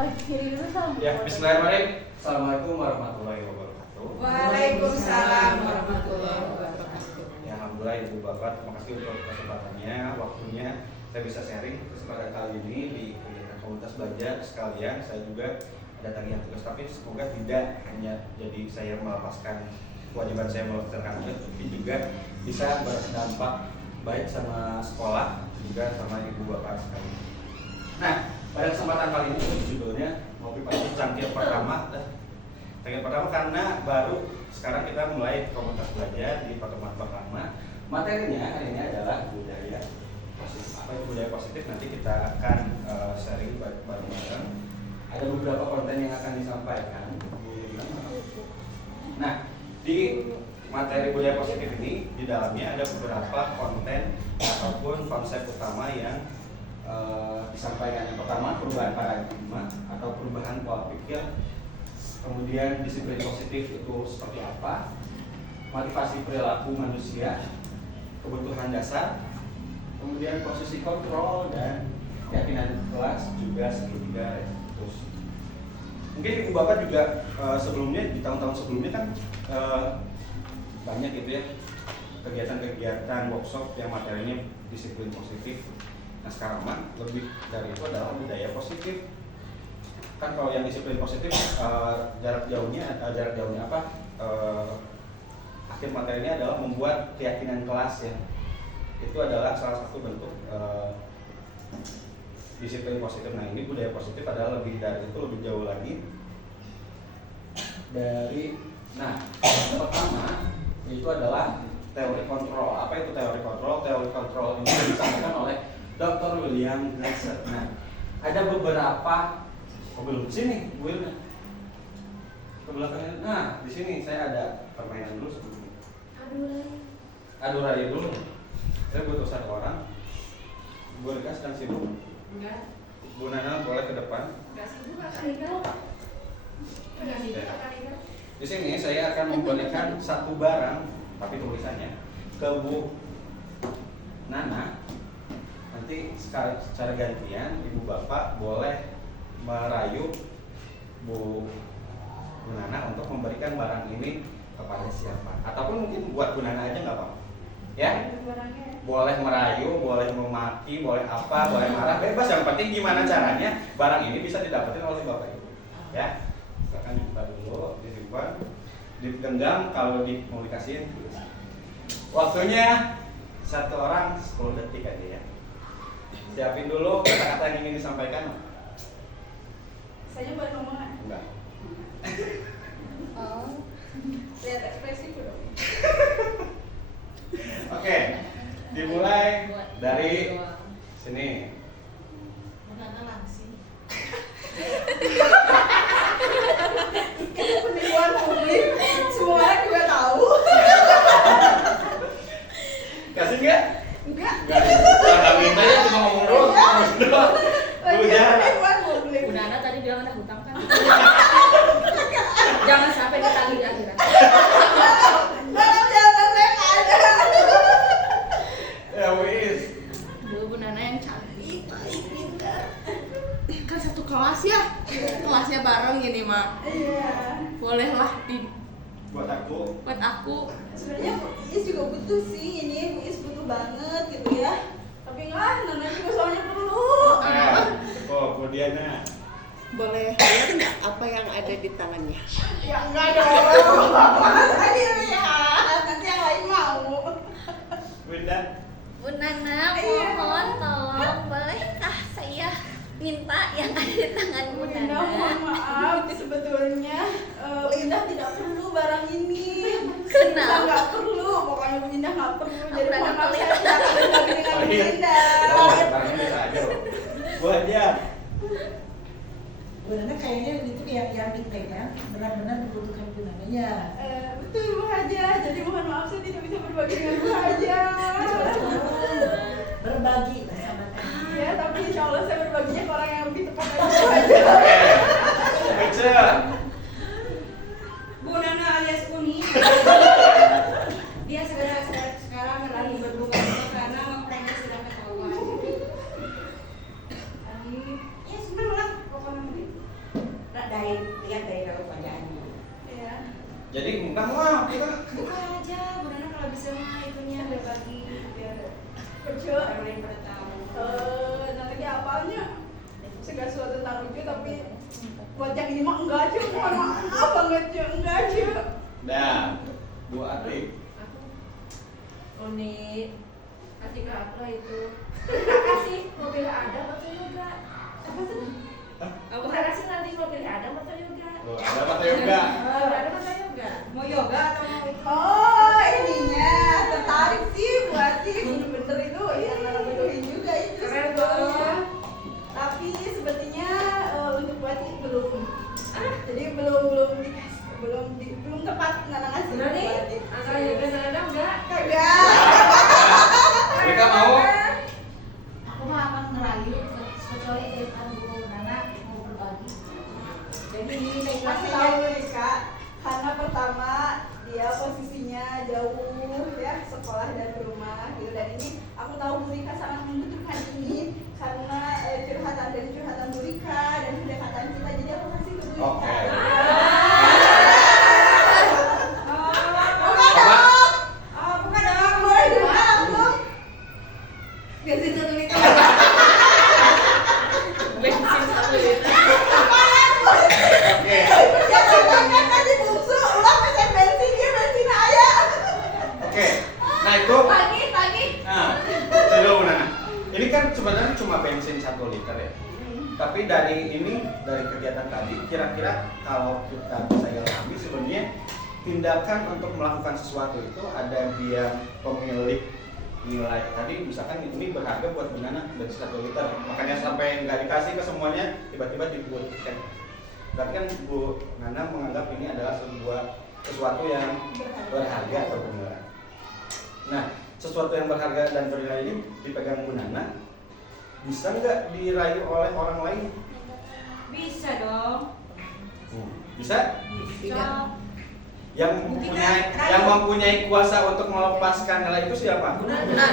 Kiri dulu sama. Ya, bismillahirrahmanirrahim. Assalamualaikum warahmatullahi wabarakatuh. Waalaikumsalam warahmatullahi wabarakatuh. Ya, alhamdulillah Ibu Bapak, terima kasih untuk kesempatannya, waktunya saya bisa sharing kesempatan kali ini di kegiatan komunitas belajar sekalian. Saya juga ada tagihan tugas, tapi semoga tidak hanya jadi saya melepaskan kewajiban saya melaksanakan tugas, tapi juga bisa berdampak baik sama sekolah juga sama Ibu Bapak sekalian. Nah, pada kesempatan kali ini judulnya Ngopi Pagi Cangkir Pertama. Cangkir pertama karena baru sekarang kita mulai komunitas belajar di pertemuan pertama. Materinya hari ini adalah budaya positif. Apa itu budaya positif? Nanti kita akan sharing bareng-bareng. Ada beberapa konten yang akan disampaikan. Nah, di materi budaya positif ini di dalamnya ada beberapa konten ataupun konsep utama yang disampaikan. Yang pertama, perubahan paradigma atau perubahan pola pikir, kemudian disiplin positif itu seperti apa, motivasi perilaku manusia, kebutuhan dasar, kemudian posisi kontrol dan keyakinan kelas, juga segitiga terus. Mungkin Ibu Bapak juga sebelumnya di tahun-tahun sebelumnya kan banyak gitu ya kegiatan-kegiatan workshop yang materinya disiplin positif. Nah sekarang mah lebih dari itu adalah budaya positif. Kan kalau yang disiplin positif jarak jauhnya apa? Akhir materinya adalah membuat keyakinan kelas ya. Itu adalah salah satu bentuk disiplin positif. Nah ini budaya positif adalah lebih dari itu, lebih jauh lagi dari. Nah yang pertama itu adalah teori kontrol. Apa itu teori kontrol? Teori kontrol ini disampaikan oleh Dr. William Glasser. Nah, ada beberapa belum sini, Will. Ke belakangnya. Nah, di sini saya ada permainan dulu sebelum. Aduh raya dulu. Saya butuh satu orang. Bu Rika sedang sibuk? Enggak. Bu Nana boleh ke depan? Enggak sibuk Kak Rika. Enggak sibuk Kak Rika. Di sini saya akan memberikan satu barang, tapi tulisannya ke Bu Nana. Nanti secara gantian Ibu Bapak boleh merayu Bu Nana untuk memberikan barang ini kepada siapa, ataupun mungkin buat Bu Nana aja nggak apa-apa ya. Boleh merayu, boleh memaki, boleh apa, boleh marah, bebas. Yang penting gimana caranya barang ini bisa didapetin oleh Bapak Ibu ya. Silakan dibuka dulu, disimpan, digenggam. Kalau mau dikasihin waktunya satu orang 10 detik aja ya. Siapin dulu kata-kata yang ingin disampaikan. Saya buat ngomongan. Enggak. Oh. Lihat ekspresi dulu. Oke. Dimulai dari sini. Mana langsing. Itu penipuan publik, semua orang juga tahu. Kasih enggak? Enggak. Enggak minta ya, cuma ngomong doang. Penipuan publik. Bu Nana tadi bilang ada hutang kan? Jangan sampai ditagih di akhirat. Dalam jabatan saya nggak ada. Ya wis. Dulu Bu Nana yang cantik, Baik, pintar. kan satu kelas ya, kelasnya bareng ini mah. Iya. Bolehlah di Buat aku. buat aku. Sebenarnya Bu Is juga butuh sih ini, Bu Is butuh banget gitu ya. Tapi nggak, Nana juga soalnya perlu. Bu Diana. Boleh lihat nggak apa yang ada di tangannya? Ya enggak dong. Tadi ya, nanti yang lain mau. Winda. Bu Nana, Iya. mohon tolong bolehkah saya minta yang ada di tangan Bu Bunda Nana? mohon maaf, sebetulnya Bunda tidak perlu barang ini. Kenapa? Bunda nggak perlu, pokoknya Bunda nggak perlu. Jadi Bunda mohon maaf pelit. saya tidak akan berbagi dengan Bunda. Barangnya bisa aja loh. Bu aja. Sebenarnya kayaknya itu yang dipegang benar-benar dibutuhkan gunanya. Betul Bu Haja, jadi mohon maaf saya tidak bisa berbagi dengan Bu Haja. Berbagi bersama kami. Ya, tapi insya Allah saya berbaginya ke orang yang lebih tepat dari Bu Haja. Baca. Bu Nana alias Uni. Dia sekarang lagi berduka karena mereka sedang ketahuan. Ya sebentar lah, pokoknya Jadi bukan wah kita Buka aja, Bunda kalau bisa mah itunya berbagi biar Kecil. orang lain pada tahu. Nanti apanya? Segala sesuatu tentang lucu tapi buat yang ini mah enggak cuy, mohon maaf banget cuy, enggak cuy. dah dua adik. Unik. Kasih ke aku lah itu. Kasih mobil Adam atau yoga? Apa sih? Aku kasih nanti mobil Adam atau yoga? Oh, ada apa yoga? Adam atau yoga? Mau yoga atau mau itu? Oh ininya tertarik sih buat sih bener-bener itu ya ngeluhin juga itu Keren sebetulnya. dong. Tapi sepertinya untuk buat sih belum. Jadi belum tepat nana ngasih. Bener nih? buat Ati. Antara yoga dan Adam enggak? Kagak. Mereka mau? Aku mah akan ngerayu kecuali kan Bu Nana mau berbagi. Jadi ini kasih tahu nih Kak, karena pertama dia posisinya jauh ya sekolah dan rumah gitu, dan ini aku tahu Bu Rika sangat membutuhkan ini karena curhatan dari curhatan Bu Rika dan kedekatan kita, jadi aku kasih ke Bu Rika. Oke. Bukan dong, bukan dong, boleh juga langsung. Bensin 1 liter. Bensin 1 liter. Oke. Jangan kan tadi bungsu, ulang pesen bensin dia bensin ayah. Oke. Nah itu. Pagi. Nah, dulu Nana. Ini kan sebenarnya cuma bensin 1 liter ya. Tapi dari kegiatan tadi, kira-kira kalau kita bisa alami sebenarnya tindakan untuk melakukan sesuatu itu ada dia pemilik nilai. Tadi misalkan ini berharga buat Nana bensin 1 liter, makanya sampai nggak dikasih ke semuanya, tiba-tiba dibuat tiket. Berarti kan Bu Nana menganggap ini adalah sesuatu yang berharga atau bernilai. Nah, sesuatu yang berharga dan bernilai ini dipegang Bu Nana, bisa nggak dirayu oleh orang lain? Bisa dong. Bisa? Bisa. Yang mempunyai kuasa untuk melepaskan nilai itu siapa? Nana.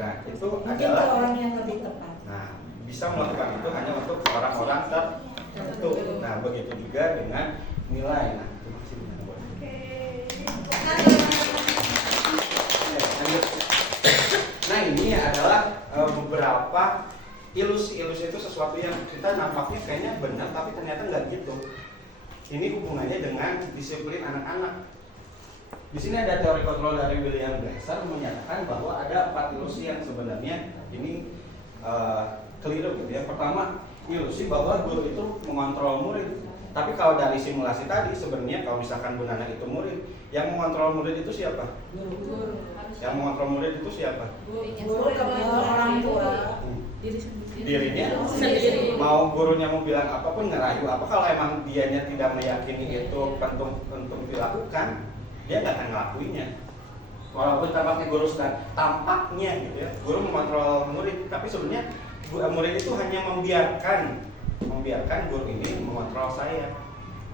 Nah, itu Mungkin ke adalah. orang yang lebih tepat. Nah, bisa melakukan itu hanya untuk orang-orang tertentu. Nah, begitu juga dengan nilai. Nah, itu masih benar. Lanjut. Nah, ini adalah beberapa ilusi-ilusi itu sesuatu yang kita nampaknya kayaknya benar, tapi ternyata nggak gitu. Ini hubungannya dengan disiplin anak-anak. Di sini ada teori kontrol dari William Glasser menyatakan bahwa ada 4 ilusi yang sebenarnya ini keliru gitu ya. Pertama, ilusi bahwa guru itu mengontrol murid. Tapi kalau dari simulasi tadi sebenarnya kalau misalkan Bu Nana itu murid, yang mengontrol murid itu siapa? Guru. Yang mengontrol murid itu siapa? Guru ke orang tua. Dirinya Sendiri. mau gurunya mau bilang apapun ngerayu apa, kalau emang dianya tidak meyakini itu penting untuk dilakukan, dia nggak akan ngelakuinnya. Walaupun tampaknya guru sedang tampaknya gitu ya, guru mengontrol murid, tapi sebenarnya murid itu hanya membiarkan guru ini mengontrol saya.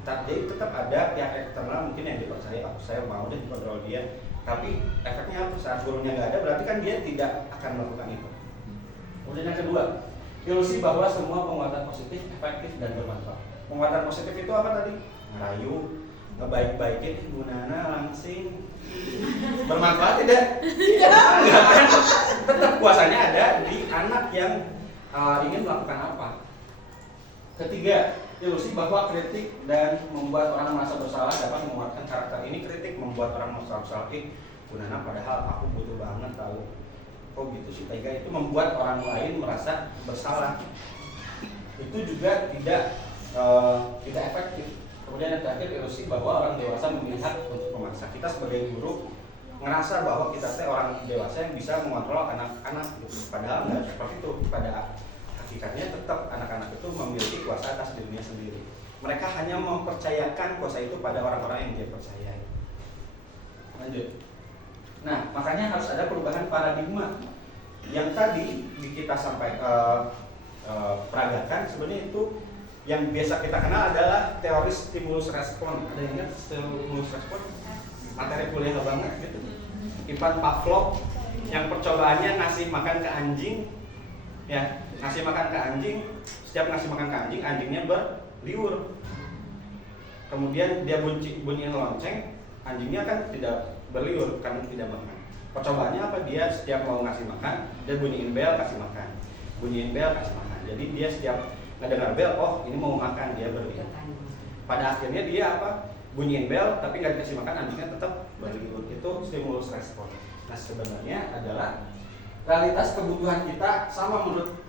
Jadi tetap ada pihak eksternal mungkin yang dipercaya, saya mau deh kontrol dia. Tapi efeknya apa? Saat gurunya nggak ada, berarti kan dia tidak akan melakukan itu. Kemudian yang kedua, ilusi bahwa semua penguatan positif efektif dan bermanfaat. Penguatan positif itu apa tadi? Ngerayu, ngebaik-baikin Bu Nana langsing. Bermanfaat tidak? Enggak kan? Tetap kuasanya ada di anak yang ingin melakukan apa. Ketiga, ilusi bahwa kritik dan membuat orang merasa bersalah dapat menguatkan karakter. Ini kritik membuat orang merasa bersalah. Bu Nana padahal aku butuh banget tahu. Kok gitu sih tega, itu membuat orang lain merasa bersalah. Itu juga tidak efektif. Kemudian yang terakhir, ilusi bahwa orang dewasa memihak untuk memaksa. Kita sebagai guru ngerasa bahwa kita orang dewasa yang bisa mengontrol anak-anak gitu. Padahal nggak seperti itu. Pada hakikatnya tetap anak-anak itu memiliki kuasa atas dirinya sendiri. Mereka hanya mempercayakan kuasa itu pada orang-orang yang dia percayai. Lanjut. Nah, makanya harus ada perubahan paradigma. Yang tadi kita sampai peragakan sebenarnya itu yang biasa kita kenal adalah teori stimulus respon. Ada yang ingat stimulus respon? Materi kuliah banget gitu. Ivan Pavlov yang percobaannya ngasih makan ke anjing, ya ngasih makan ke anjing. Setiap ngasih makan ke anjing, anjingnya berliur. kemudian dia bunyiin lonceng, anjingnya kan tidak berliur karena tidak makan. Percobaannya apa? Dia setiap mau ngasih makan, dia bunyiin bel kasih makan, bunyiin bel kasih makan. Jadi dia setiap ngedengar bel, oh ini mau makan, dia berliur. Pada akhirnya dia apa? Bunyiin bel tapi nggak dikasih makan, anjingnya tetap berliur. Itu stimulus respon. Nah sebenarnya adalah realitas kebutuhan kita sama menurut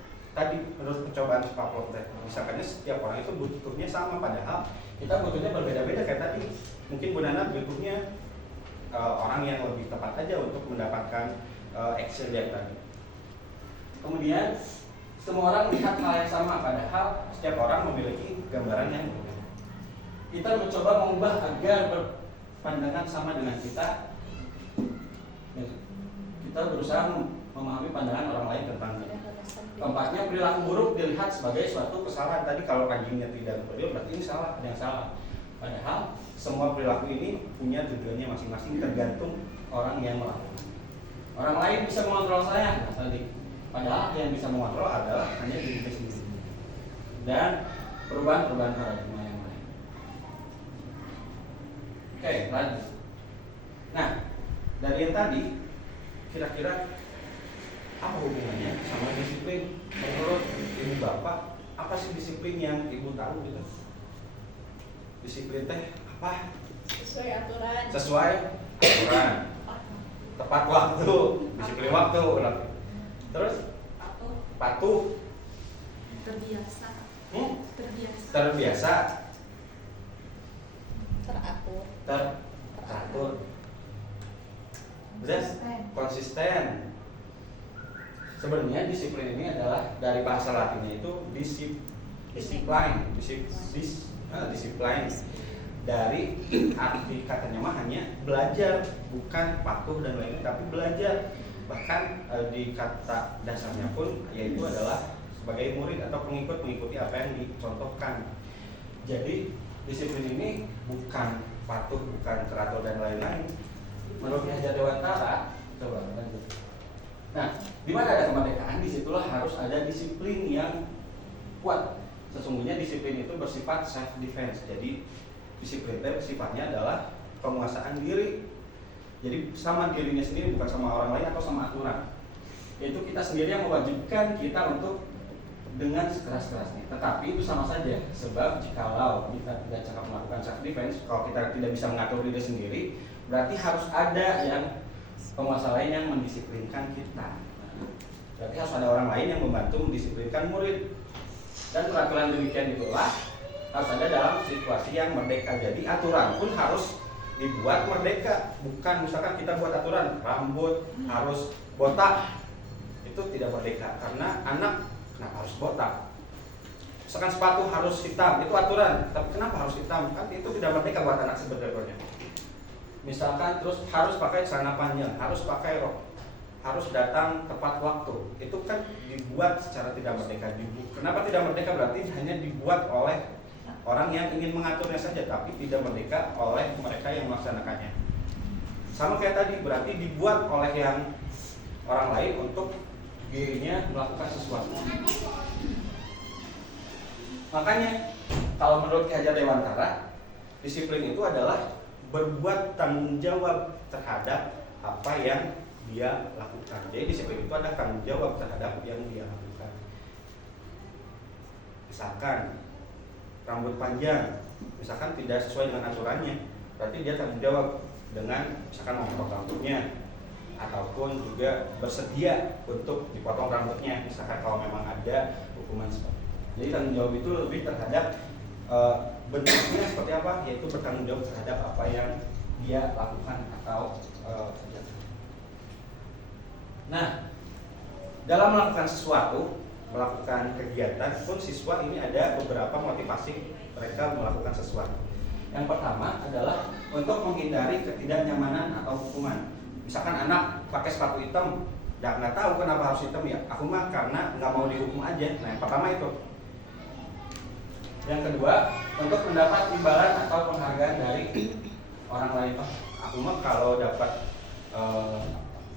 percobaan Pavlov tadi. Misalkan setiap orang itu butuhnya sama, padahal kita butuhnya berbeda-beda kayak tadi. Mungkin Bu Nana butuhnya orang yang lebih tepat aja untuk mendapatkan action yang tadi. Kemudian semua orang melihat hal yang sama, padahal setiap orang memiliki gambaran yang berbeda. Kita mencoba mengubah agar berpandangan sama dengan kita. Kita berusaha memahami pandangan orang lain tentang kita. Keempatnya, perilaku buruk dilihat sebagai suatu kesalahan. Tadi kalau anjingnya tidak berliur berarti ini salah, ada yang salah. Padahal semua perilaku ini punya tujuannya masing-masing, tergantung orang yang melakukan. Orang lain bisa mengontrol saya, tadi. Padahal yang bisa mengontrol adalah hanya diri kita sendiri. Dan perubahan-perubahan paradigma yang lain. Oke, lanjut. Nah, dari yang tadi, kira-kira apa hubungannya sama disiplin? Menurut ibu bapak, apa sih disiplin yang ibu tahu gitu? Disiplin teh apa? Sesuai aturan. Sesuai aturan. Tepat waktu, disiplin waktu. Terus patuh. Terbiasa. Terbiasa. Terbiasa. Teratur. Teratur. Terus konsisten. Sebenarnya disiplin ini adalah dari bahasa Latinnya itu disiplin. Dari arti katanya mah hanya belajar, bukan patuh dan lainnya, tapi belajar. Bahkan di kata dasarnya pun yaitu adalah sebagai murid atau pengikut mengikuti apa yang dicontohkan. Jadi disiplin ini bukan patuh, bukan teratur dan lain-lain. Menurut Ki Hajar Dewantara, coba lanjut. Nah, di mana ada kemerdekaan, disitulah harus ada disiplin yang kuat. Sesungguhnya disiplin itu bersifat self defense. Jadi disiplin itu sifatnya adalah penguasaan diri. Jadi sama dirinya sendiri, bukan sama orang lain atau sama aturan. Yaitu kita sendiri yang mewajibkan kita untuk dengan sekeras-kerasnya. Tetapi itu sama saja, sebab jikalau kita tidak cakap melakukan self defense, kalau kita tidak bisa mengatur diri sendiri, berarti harus ada yang penguasa lain yang mendisiplinkan kita. Berarti harus ada orang lain yang membantu mendisiplinkan murid. Dan peraturan demikian itulah harus ada dalam situasi yang merdeka. Jadi aturan pun harus dibuat merdeka. Bukan misalkan kita buat aturan rambut harus botak, itu tidak merdeka. Karena anak kenapa harus botak? Misalkan sepatu harus hitam, itu aturan. Tapi kenapa harus hitam? Kan itu tidak merdeka buat anak sebenarnya. Misalkan terus harus pakai celana panjang, harus pakai rok, harus datang tepat waktu. Itu kan dibuat secara tidak merdeka. Kenapa tidak merdeka? Berarti hanya dibuat oleh orang yang ingin mengaturnya saja, tapi tidak merdeka oleh mereka yang melaksanakannya. Sama kayak tadi, berarti dibuat oleh yang orang lain untuk dirinya melakukan sesuatu. Makanya kalau menurut Ki Hajar Dewantara, disiplin itu adalah berbuat tanggung jawab terhadap apa yang dia lakukan. Jadi disiplin itu ada tanggung jawab terhadap yang dia lakukan. Misalkan rambut panjang, misalkan tidak sesuai dengan aturannya, berarti dia tanggung jawab dengan misalkan memotong rambutnya, ataupun juga bersedia untuk dipotong rambutnya, misalkan kalau memang ada hukuman seperti itu. Jadi tanggung jawab itu lebih terhadap bentuknya seperti apa, yaitu bertanggung jawab terhadap apa yang dia lakukan atau kerjakan. Nah, dalam melakukan sesuatu, melakukan kegiatan pun siswa ini ada beberapa motivasi mereka melakukan sesuatu. Yang pertama adalah untuk menghindari ketidaknyamanan atau hukuman. Misalkan anak pakai sepatu hitam, nggak tahu kenapa harus hitam ya. Aku mah karena nggak mau dihukum aja. Nah, yang pertama itu. Yang kedua, untuk mendapat imbalan atau penghargaan dari orang lain. Aku mah kalau dapat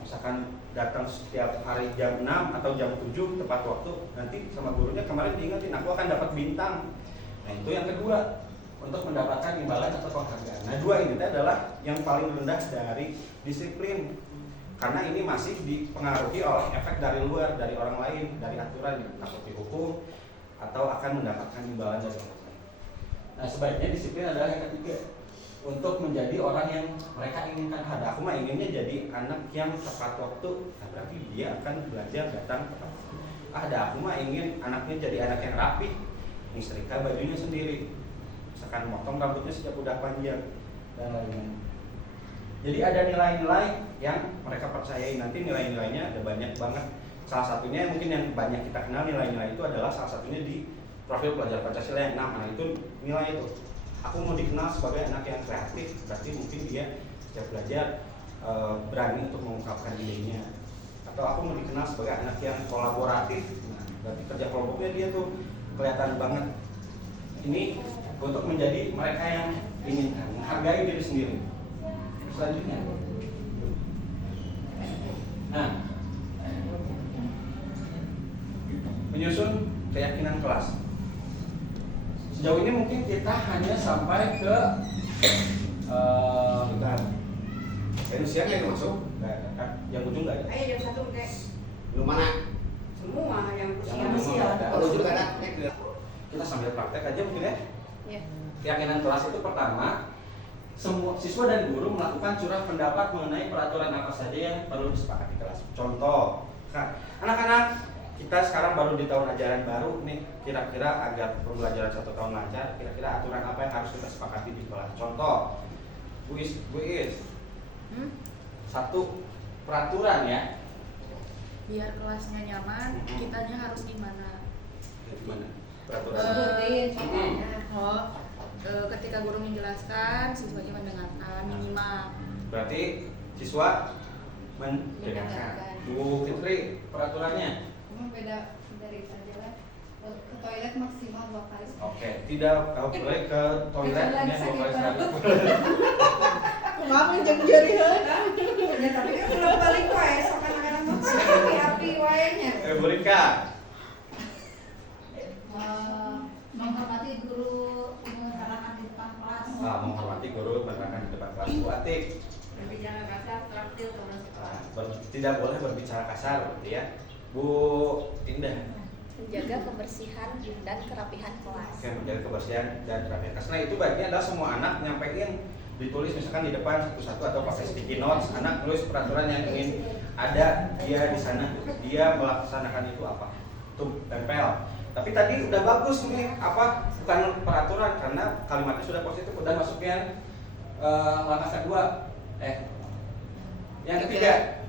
misalkan datang setiap hari jam 6 atau jam 7 tepat waktu, nanti sama gurunya kemarin diingetin aku akan dapat bintang. Nah, itu yang kedua. untuk mendapatkan imbalan atau penghargaan. Nah, dua ini adalah yang paling rendah dari disiplin, karena ini masih dipengaruhi oleh efek dari luar, dari orang lain, dari aturan yang takut dihukum atau akan mendapatkan imbalan dari orang lain. Nah, sebaiknya disiplin adalah yang ketiga, untuk menjadi orang yang mereka inginkan. Ada aku mah inginnya jadi anak yang tepat waktu. Nah, berarti dia akan belajar datang tepat waktu. Ada aku mah ingin anaknya jadi anak yang rapi, nyetrika bajunya sendiri, misalkan motong rambutnya sejak udah panjang dan lain-lain. Jadi ada nilai-nilai yang mereka percayai. Nanti nilai-nilainya ada banyak banget. Salah satunya mungkin yang banyak kita kenal nilai-nilai itu adalah salah satunya di profil pelajar Pancasila yang 6. Nah, itu nilai itu. Aku mau dikenal sebagai anak yang kreatif, berarti mungkin dia setiap belajar berani untuk mengungkapkan idenya. Atau aku mau dikenal sebagai anak yang kolaboratif, nah, berarti kerja kelompoknya dia tuh kelihatan banget. Ini untuk menjadi mereka yang inginkan, menghargai diri sendiri. Selanjutnya, nah, menyusun keyakinan kelas. Sejauh ini mungkin kita hanya sampai ke Indonesia yang masuk, yang ujung nggak ada. Ayo jam 1 kayak Lu mana? semua yang Yang ujung nggak ada. Kalau ujung nggak ada, kita sambil praktek aja mungkin ya. Iya. Keyakinan kelas itu pertama, semua siswa dan guru melakukan curah pendapat mengenai peraturan apa saja yang perlu disepakati kelas. Contoh, nah, anak-anak kita sekarang baru di tahun ajaran baru nih, kira-kira agar pembelajaran 1 tahun lancar, kira-kira aturan apa yang harus kita sepakati di kelas. Contoh, Bu Is, satu peraturan ya. Biar kelasnya nyaman, kitanya harus gimana? Gimana? Peraturan. Sebutin contohnya. Ketika guru menjelaskan, siswanya mendengarkan minimal. Berarti siswa mendengarkan. Bu Fitri, peraturannya? Beda dari saja lah. Ke toilet maksimal 2 kali. Oke, tidak boleh ke toilet hanya 2 kali sehari. Maaf jeung jeuriheun. Ya tapi kan belum balik wae sok anak-anak mah api-api wae nya. Bu Rika. Menghormati guru, menerangkan di depan kelas. Menghormati guru, menerangkan di depan kelas. Bu Atik. Berbicara kasar traktir teman sekolah. Tidak boleh berbicara kasar, gitu ya. Bu Indah. Menjaga kebersihan dan kerapihan kelas. Oke, menjaga kebersihan dan kerapihan kelas. Nah, itu baiknya adalah semua anak nyampein, ditulis misalkan di depan satu-satu atau pakai sticky notes. Anak nulis peraturan yang ingin ada dia di sana, dia melaksanakan itu apa, tuh tempel. Tapi tadi udah bagus nih, apa bukan peraturan karena kalimatnya sudah positif, udah masuknya langkah kedua. Yang ketiga,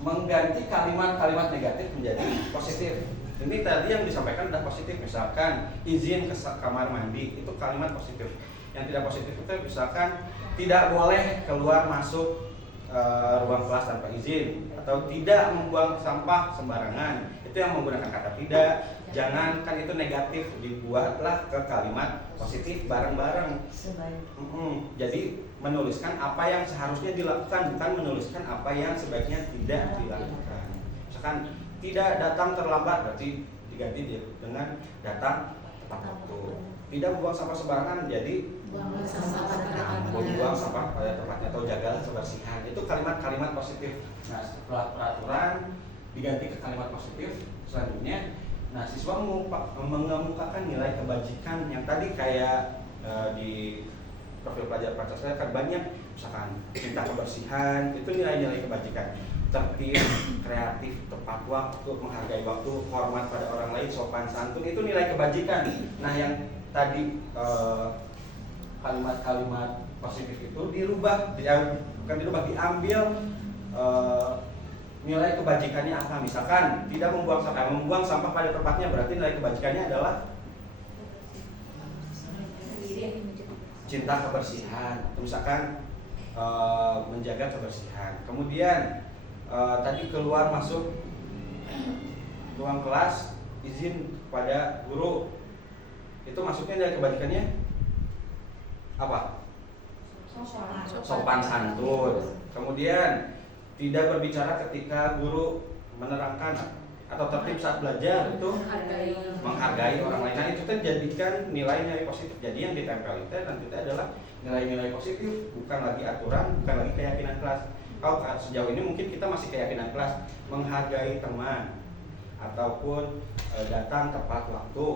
mengganti kalimat-kalimat negatif menjadi positif. Ini tadi yang disampaikan udah positif, misalkan izin ke kamar mandi, itu kalimat positif. Yang tidak positif itu misalkan tidak boleh keluar masuk ruang kelas tanpa izin, atau tidak membuang sampah sembarangan. Itu yang menggunakan kata tidak. Jangan, kan itu negatif, dibuatlah ke kalimat positif bareng-bareng. Jadi menuliskan apa yang seharusnya dilakukan, bukan menuliskan apa yang sebaiknya tidak dilakukan. Misalkan tidak datang terlambat, berarti diganti dengan datang tepat waktu. Tidak membuang sampah sembarangan, jadi buang sampah pada tempatnya atau jagalah kebersihan. Itu kalimat-kalimat positif. Nah, setelah peraturan diganti ke kalimat positif, selanjutnya nah siswa mengemukakan nilai kebajikan yang tadi kayak di profil pelajar Pancasila kan banyak, misalkan cinta kebersihan, itu nilai-nilai kebajikan. Tertib, kreatif, tepat waktu, menghargai waktu, hormat pada orang lain, sopan santun, itu nilai kebajikan. Nah, yang tadi kalimat-kalimat positif itu diambil nilai kebajikannya apa. Misalkan tidak membuang sampah pada tempatnya, berarti nilai kebajikannya adalah cinta kebersihan. Misalkan menjaga kebersihan. Kemudian tadi keluar masuk ruang kelas izin kepada guru, itu masuknya nilai kebajikannya apa? Sopan santun. Kemudian tidak berbicara ketika guru menerangkan, atau tertib saat belajar itu Menghargai. menghargai orang lain. Nah itu kan jadikan nilai-nilai positif. Jadi yang ditempel itu nanti itu adalah nilai-nilai positif, bukan lagi aturan, bukan lagi keyakinan kelas. Kalau sejauh ini mungkin kita masih keyakinan kelas, menghargai teman, ataupun datang tepat waktu,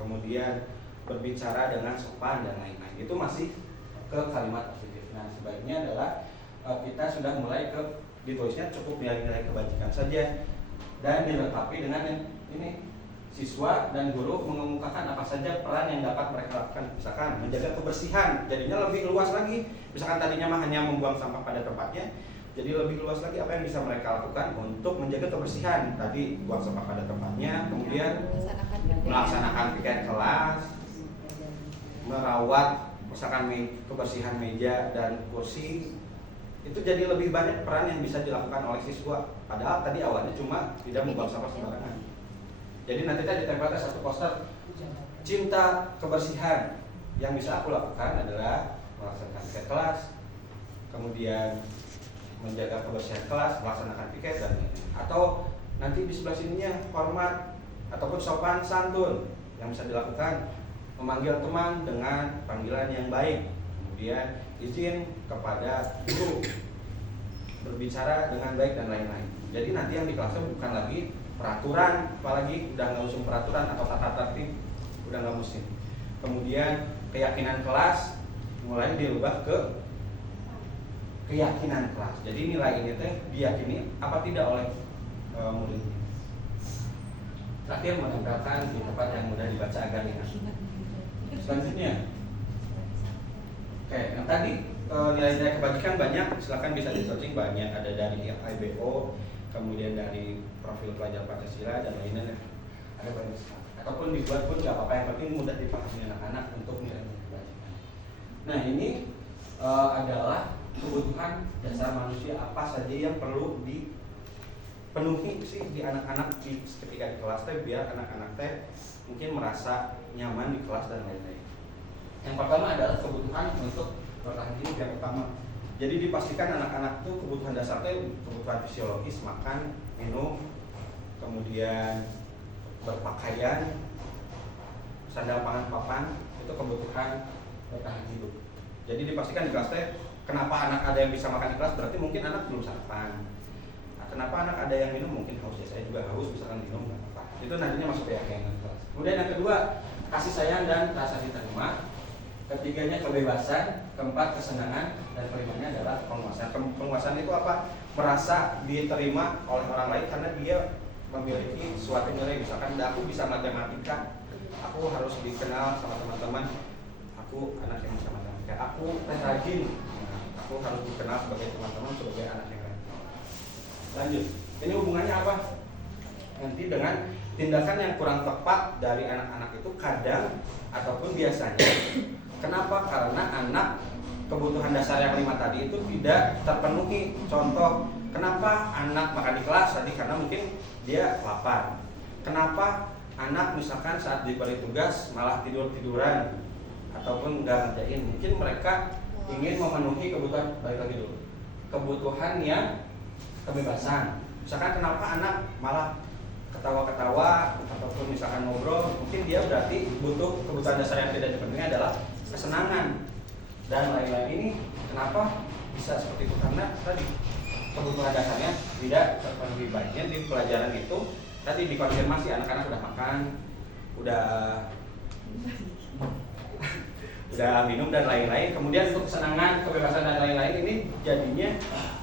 kemudian berbicara dengan sopan dan lain-lain. Itu masih ke kalimat positif. Nah sebaiknya adalah kita sudah mulai ke ditulisnya cukup nilai-nilai kebajikan saja dan dilengkapi dengan ini siswa dan guru mengemukakan apa saja peran yang dapat mereka lakukan. Misalkan menjaga kebersihan, jadinya lebih luas lagi. Misalkan tadinya mah hanya membuang sampah pada tempatnya, jadi lebih luas lagi apa yang bisa mereka lakukan untuk menjaga kebersihan. Tadi buang sampah pada tempatnya, kemudian melaksanakan piket kelas, merawat misalkan kebersihan meja dan kursi. Itu jadi lebih banyak peran yang bisa dilakukan oleh siswa. Padahal tadi awalnya cuma tidak membuang sampah sembarangan. Jadi nanti tadi ditempelkan satu poster cinta kebersihan. Yang bisa aku lakukan adalah melaksanakan piket kelas, kemudian menjaga kebersihan kelas, melaksanakan piket dan lain-lain. Atau nanti di sebelah sininya hormat ataupun sopan santun yang bisa dilakukan, memanggil teman dengan panggilan yang baik, kemudian izin kepada guru, berbicara dengan baik dan lain-lain. Jadi nanti yang di kelasnya bukan lagi peraturan, apalagi udah nggak usung peraturan atau tata tertib, udah nggak musim. Kemudian keyakinan kelas mulai dirubah ke keyakinan kelas. Jadi nilai ini teh diyakini apa tidak oleh murid. Terakhir menempelkan di tempat yang mudah dibaca agar ingat. Selanjutnya, oke, yang tadi nilai-nilai kebajikan banyak, silakan bisa di searching, banyak, ada dari IBO, kemudian dari profil pelajar Pancasila dan lainnya, ada banyak sekali. Ataupun dibuat pun nggak apa-apa, yang penting mudah dipahami anak-anak untuk nilai-nilai kebajikan. Nah ini adalah kebutuhan dasar manusia apa saja yang perlu dipenuhi sih di anak-anak ketika di kelas teh, biar anak-anak teh mungkin merasa nyaman di kelas dan lain-lain. Yang pertama adalah kebutuhan untuk bertahan hidup yang utama. Jadi dipastikan anak-anak tuh kebutuhan dasar teh kebutuhan fisiologis, makan, minum, kemudian berpakaian, sandal pangan papan, itu kebutuhan bertahan hidup. Jadi dipastikan di kelas teh, kenapa anak ada yang bisa makan di kelas, berarti mungkin anak belum sarapan. Nah, kenapa anak ada yang minum, mungkin haus, ya saya juga haus, misalkan minum nggak apa. Itu nantinya masuk keyakinan kelas. Kemudian yang kedua, kasih sayang dan rasa diterima. Ketiganya kebebasan, keempat kesenangan, dan kelimanya adalah penguasaan. Penguasaan itu apa? Merasa diterima oleh orang lain karena dia memiliki suatu nilai. Misalkan aku bisa matematika, aku harus dikenal sama teman-teman. Aku anak yang bisa matematika. Aku rajin, aku harus dikenal sebagai teman-teman sebagai anak yang rajin. Lanjut, ini hubungannya apa? Nanti dengan tindakan yang kurang tepat dari anak-anak itu kadang ataupun biasanya. Kenapa? Karena anak kebutuhan dasar yang 5 tadi itu tidak terpenuhi. Contoh, kenapa anak makan di kelas tadi? Karena mungkin dia lapar. Kenapa anak misalkan saat diberi tugas malah tidur-tiduran ataupun nggak ngerjain? Mungkin mereka ingin memenuhi kebutuhan, balik lagi dulu, kebutuhan yang kebebasan. Misalkan kenapa anak malah ketawa-ketawa ataupun misalkan ngobrol, mungkin dia berarti butuh kebutuhan dasar yang tidak dipenuhi adalah kesenangan dan lain-lain. Ini kenapa bisa seperti itu? Karena tadi kebutuhan dasarnya tidak terpenuhi. Baiknya di pelajaran itu tadi dikonfirmasi anak-anak udah makan, udah minum dan lain-lain. Kemudian untuk kesenangan, kebebasan dan lain-lain ini jadinya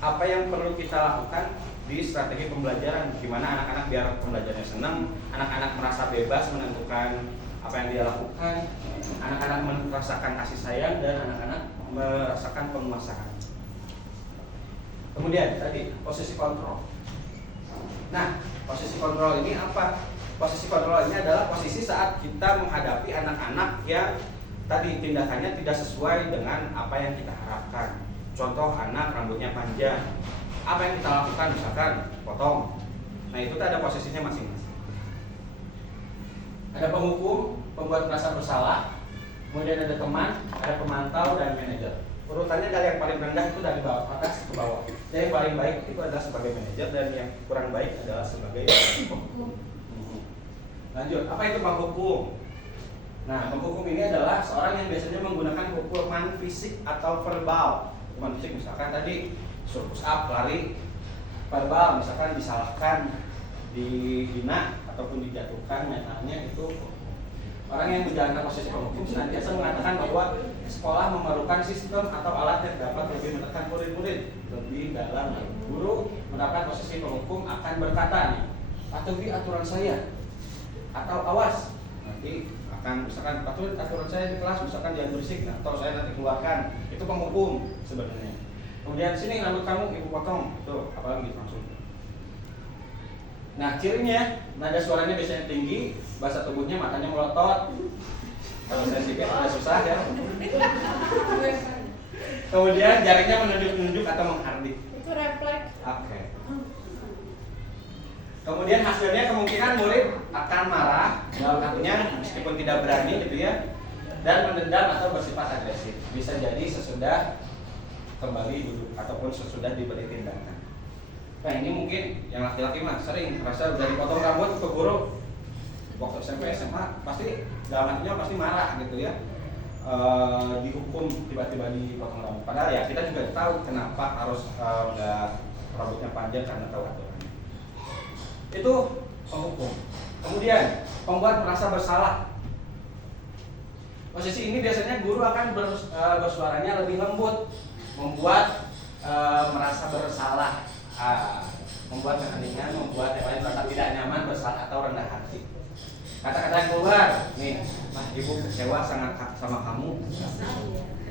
apa yang perlu kita lakukan di strategi pembelajaran, gimana anak-anak biar pembelajarannya senang, anak-anak merasa bebas menentukan apa yang dia lakukan, anak-anak merasakan kasih sayang dan anak-anak merasakan penguasaan. Kemudian tadi posisi kontrol. Nah, posisi kontrol ini apa? Posisi kontrol ini adalah posisi saat kita menghadapi anak-anak yang tadi tindakannya tidak sesuai dengan apa yang kita harapkan. Contoh, anak rambutnya panjang. Apa yang kita lakukan? Misalkan potong. Nah, itu ada posisinya masing-masing. Ada penghukum, pembuat merasa bersalah, kemudian ada teman, ada pemantau dan manajer. urutannya dari yang paling rendah itu dari bawah atas ke bawah. Dan yang paling baik itu adalah sebagai manajer dan yang kurang baik adalah sebagai penghukum. Lanjut, apa itu penghukum? Nah, penghukum ini adalah seorang yang biasanya menggunakan hukuman fisik atau verbal. Hukuman fisik misalkan tadi suruh push up, lari. Verbal misalkan disalahkan, dihina ataupun dijatuhkan, mentalnya itu orang yang menjalankan posisi penghukum senantiasa mengatakan bahwa sekolah memerlukan sistem atau alat yang dapat lebih menekan murid-murid lebih dalam. Guru mendapat posisi penghukum akan berkata nih, patuhi aturan saya atau awas nanti akan misalkan patuhi aturan saya di kelas, misalkan jangan berisik, nah, atau saya nanti keluarkan. Itu penghukum sebenarnya. Kemudian sini rambut kamu ibu potong, tuh apalagi langsung. Nah, cirinya nada suaranya biasanya tinggi, bahasa tubuhnya matanya melotot. Kalau sensitif agak susah ya. Kemudian jarinya menunjuk-nunjuk atau menghardik. Itu refleks. Oke. Kemudian hasilnya kemungkinan murid akan marah, dalam artinya meskipun tidak berani gitu ya, dan mendendam atau bersifat agresif. Bisa jadi sesudah kembali duduk ataupun sesudah diberi tindakan. Nah, ini mungkin yang laki-laki mah sering merasa udah dipotong rambut ke guru waktu SMP SMA pasti dalam hatinya pasti marah gitu ya, dihukum tiba-tiba dipotong rambut. Padahal ya kita juga tahu kenapa harus nggak rambutnya panjang karena tahu aturannya. Itu penghukum. Kemudian pembuat merasa bersalah. Posisi ini biasanya guru akan bersuaranya lebih lembut, membuat merasa bersalah. Membuat keheningan, membuat yang lain merasa tidak nyaman, bersalah atau rendah hati. Kata-kata yang keluar, nih, mah ibu kecewa sangat sama kamu.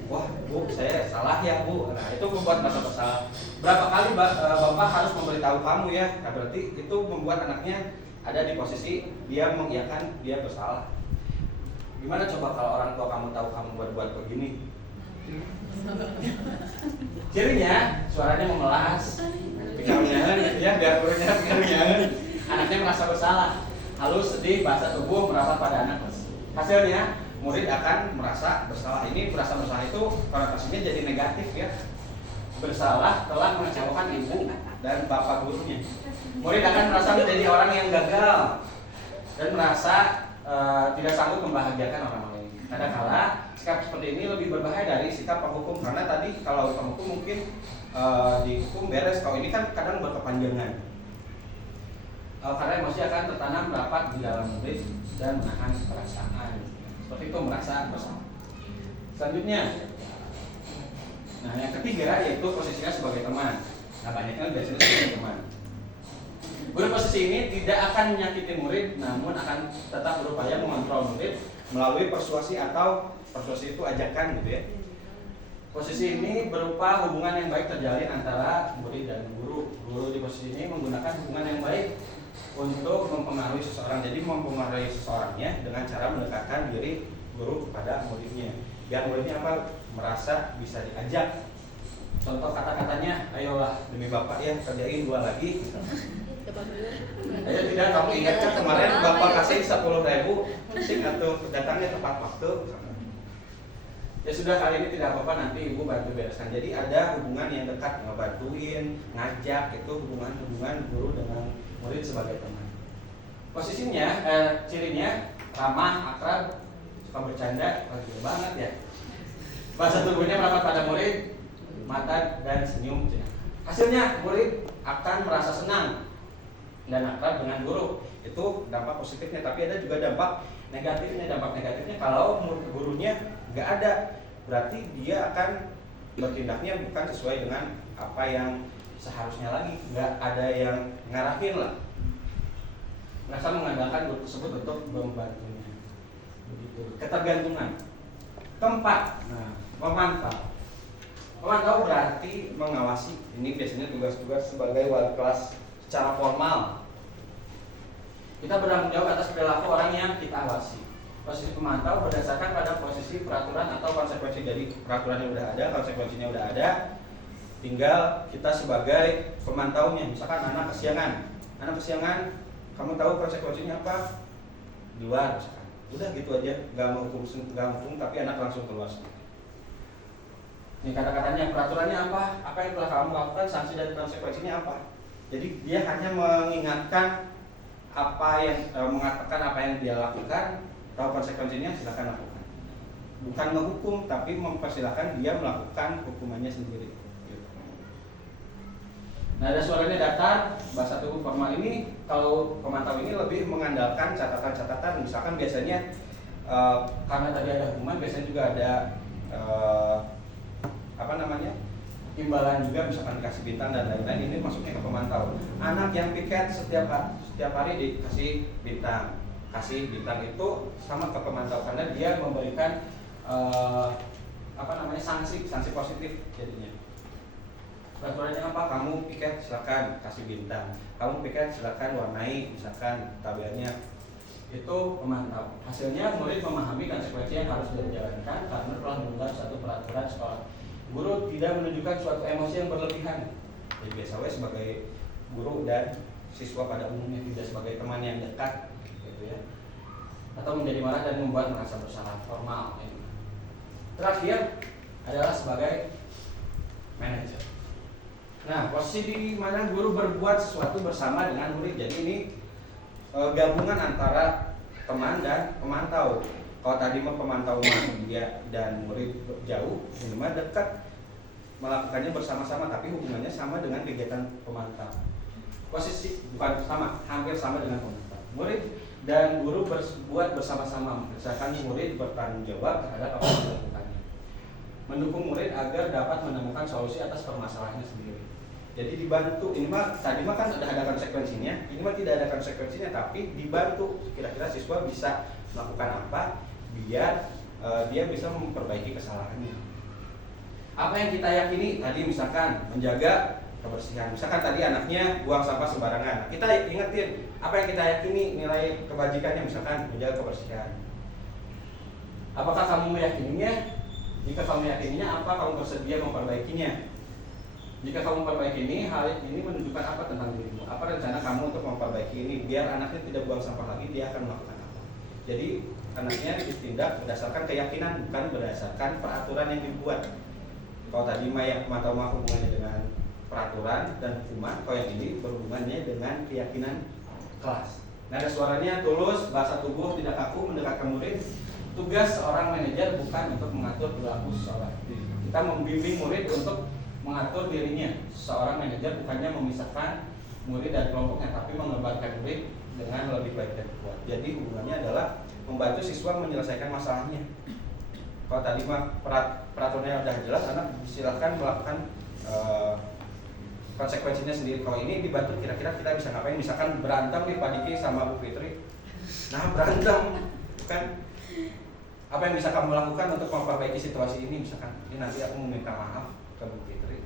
Wah, bu, saya salah ya bu. Nah, itu membuat merasa bersalah. Berapa kali bapak harus memberitahu kamu ya? Nah, berarti itu membuat anaknya ada di posisi dia mengiyakan dia bersalah. Gimana coba kalau orang tua kamu tahu kamu buat begini? Cirinya suaranya memelas, pikangan ya, biar gurunya pikangan. Anaknya merasa bersalah, halus, sedih, bahasa tubuh merapat pada anak. Hasilnya murid akan merasa bersalah. Ini merasa bersalah itu konotasinya jadi negatif ya. Bersalah telah mengecewakan ibu dan bapak gurunya. Murid akan merasa menjadi orang yang gagal dan merasa tidak sanggup membahagiakan orang lain. Kadang-kala sikap seperti ini lebih berbahaya dari sikap penghukum, karena tadi kalau penghukum mungkin dihukum beres, kalau ini kan kadang berkepanjangan. Karena emosi akan tertanam rapat di dalam murid dan menahan perasaan. Seperti itu merasa bersalah. Selanjutnya, nah yang ketiga yaitu posisinya sebagai teman. Nah banyaknya biasanya sebagai teman. Guru posisi ini tidak akan menyakiti murid, namun akan tetap berupaya mengontrol murid melalui persuasi atau persuasi itu ajakan gitu ya. Posisi ini berupa hubungan yang baik terjalin antara murid dan guru. Guru di posisi ini menggunakan hubungan yang baik untuk mempengaruhi seseorang. Jadi mempengaruhi seseorangnya dengan cara mendekatkan diri guru kepada muridnya. Biar muridnya apa? Merasa bisa diajak. Contoh kata-katanya, ayolah demi bapak ya kerjain 2 lagi. Ayo tidak, kamu ingat kan kemarin bapak kasih 10.000 sing atau datangnya tepat waktu. Ya sudah, kali ini tidak apa-apa, nanti ibu bantu bereskan. Jadi ada hubungan yang dekat, ngebantuin, ngajak, itu hubungan guru dengan murid sebagai teman. Posisinya, cirinya ramah, akrab, suka bercanda, gila banget ya. Bahasa tubuhnya merapat pada murid, mata dan senyum. Hasilnya murid akan merasa senang dan akrab dengan guru. Itu dampak positifnya, tapi ada juga dampak negatifnya. Dampak negatifnya kalau gurunya nggak ada, berarti dia akan bertindaknya bukan sesuai dengan apa yang seharusnya lagi, nggak ada yang ngarahin lah, merasa mengandalkan guru tersebut untuk membantunya. Begitu. Ketergantungan. Keempat, memantau. Memantau berarti mengawasi. Ini biasanya tugas-tugas sebagai wali kelas secara formal. Kita bertanggung jawab atas perilaku orang yang kita awasi. Posisi pemantau berdasarkan pada posisi peraturan atau konsekuensi. Jadi peraturannya udah ada, konsekuensinya udah ada. Tinggal kita sebagai pemantaunya. Misalkan anak kesiangan, kamu tahu konsekuensinya apa? Di luar misalkan. Udah gitu aja, nggak menghukum tapi anak langsung keluar. Ini kata-katanya, peraturannya apa? Apa yang telah kamu lakukan, sanksi dan konsekuensinya apa? Jadi dia hanya mengingatkan apa yang mengatakan apa yang dia lakukan, tahu konsekuensinya silakan lakukan. Bukan menghukum, tapi mempersilahkan dia melakukan hukumannya sendiri. Nada suaranya datar, bahasa tubuh formal ini kalau pemantau ini lebih mengandalkan catatan-catatan. Misalkan biasanya karena tadi ada hukuman, biasanya juga ada imbalan juga, misalkan dikasih bintang dan lain-lain. Ini masuknya ke pemantau. Anak yang piket setiap hari dikasih bintang. Kasih bintang itu sama ke pemantau karena dia memberikan sanksi positif jadinya. Peraturannya apa? Kamu piket silakan kasih bintang. Kamu piket silakan warnai misalkan tabelnya. Itu pemantau. Hasilnya murid memahami konsekuensi yang harus dijalankan karena telah melanggar satu peraturan sekolah. Guru tidak menunjukkan suatu emosi yang berlebihan. Jadi biasanya sebagai guru dan siswa pada umumnya, tidak sebagai teman yang dekat, gitu ya. Atau menjadi marah dan membuat merasa bersalah, formal. Terakhir adalah sebagai manajer. Nah, posisi di mana guru berbuat sesuatu bersama dengan murid. Jadi ini gabungan antara teman dan pemantau. Kalau tadi pemantau dia dan murid jauh, ini mah dekat, melakukannya bersama-sama, tapi hubungannya sama dengan kegiatan pemantau. Posisi bukan sama, hampir sama dengan pemantau. Murid dan guru berbuat bersama-sama, misalkan murid bertanggung jawab terhadap apa yang dilakukannya, mendukung murid agar dapat menemukan solusi atas permasalahannya sendiri. Jadi dibantu, ini mah tadi mah kan sudah ada konsekuensinya, ini mah tidak ada konsekuensinya, tapi dibantu kira-kira siswa bisa melakukan apa biar dia bisa memperbaiki kesalahannya. Apa yang kita yakini tadi, misalkan menjaga kebersihan, misalkan tadi anaknya buang sampah sembarangan, kita ingetin apa yang kita yakini nilai kebajikannya, misalkan menjaga kebersihan. Apakah kamu meyakininya? Jika kamu meyakininya, apa kamu bersedia memperbaikinya? Jika kamu memperbaiki ini, hal ini menunjukkan apa tentang dirimu? Apa rencana kamu untuk memperbaiki ini? Biar anaknya tidak buang sampah lagi, dia akan melakukan apa? Jadi anaknya ditindak berdasarkan keyakinan, bukan berdasarkan peraturan yang dibuat. Kalau tadi mata hubungannya dengan peraturan dan hukuman, kalau yang ini berhubungannya dengan keyakinan kelas. Nada suaranya tulus, bahasa tubuh tidak kaku, mendekatkan murid. Tugas seorang manajer bukan untuk mengatur perilaku seseorang. Kita membimbing murid untuk mengatur dirinya. Seorang manajer bukannya memisahkan murid dari kelompoknya, tapi mengembangkan murid dengan lebih baik dan kuat. Jadi hubungannya adalah membantu siswa menyelesaikan masalahnya. Kalau tadi mah peraturannya sudah jelas, anak silakan melakukan konsekuensinya sendiri. Kalau ini dibantu, kira-kira kita bisa ngapain? Misalkan berantem nih Pak Diki sama Bu Fitri. Nah berantem, bukan? Apa yang bisa kamu lakukan untuk memperbaiki situasi ini? Misalkan ini nanti aku meminta maaf ke Bu Fitri.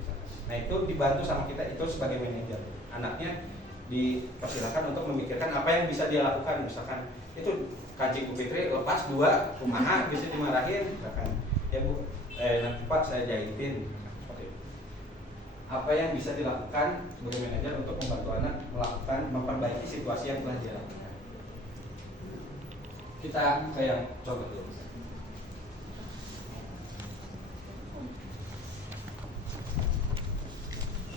Nah itu dibantu sama kita, itu sebagai manajer. Anaknya dipersilakan untuk memikirkan apa yang bisa dia lakukan. Misalkan itu kancing Bu Fitri lepas 2, kumaha bisa dimarahin. Misalkan ya Bu, nanti Pak saya jahitin. Apa yang bisa dilakukan sebagai manajer untuk membantu anak melakukan memperbaiki situasi yang telah dia lakukan. Kita ke yang contoh dulu.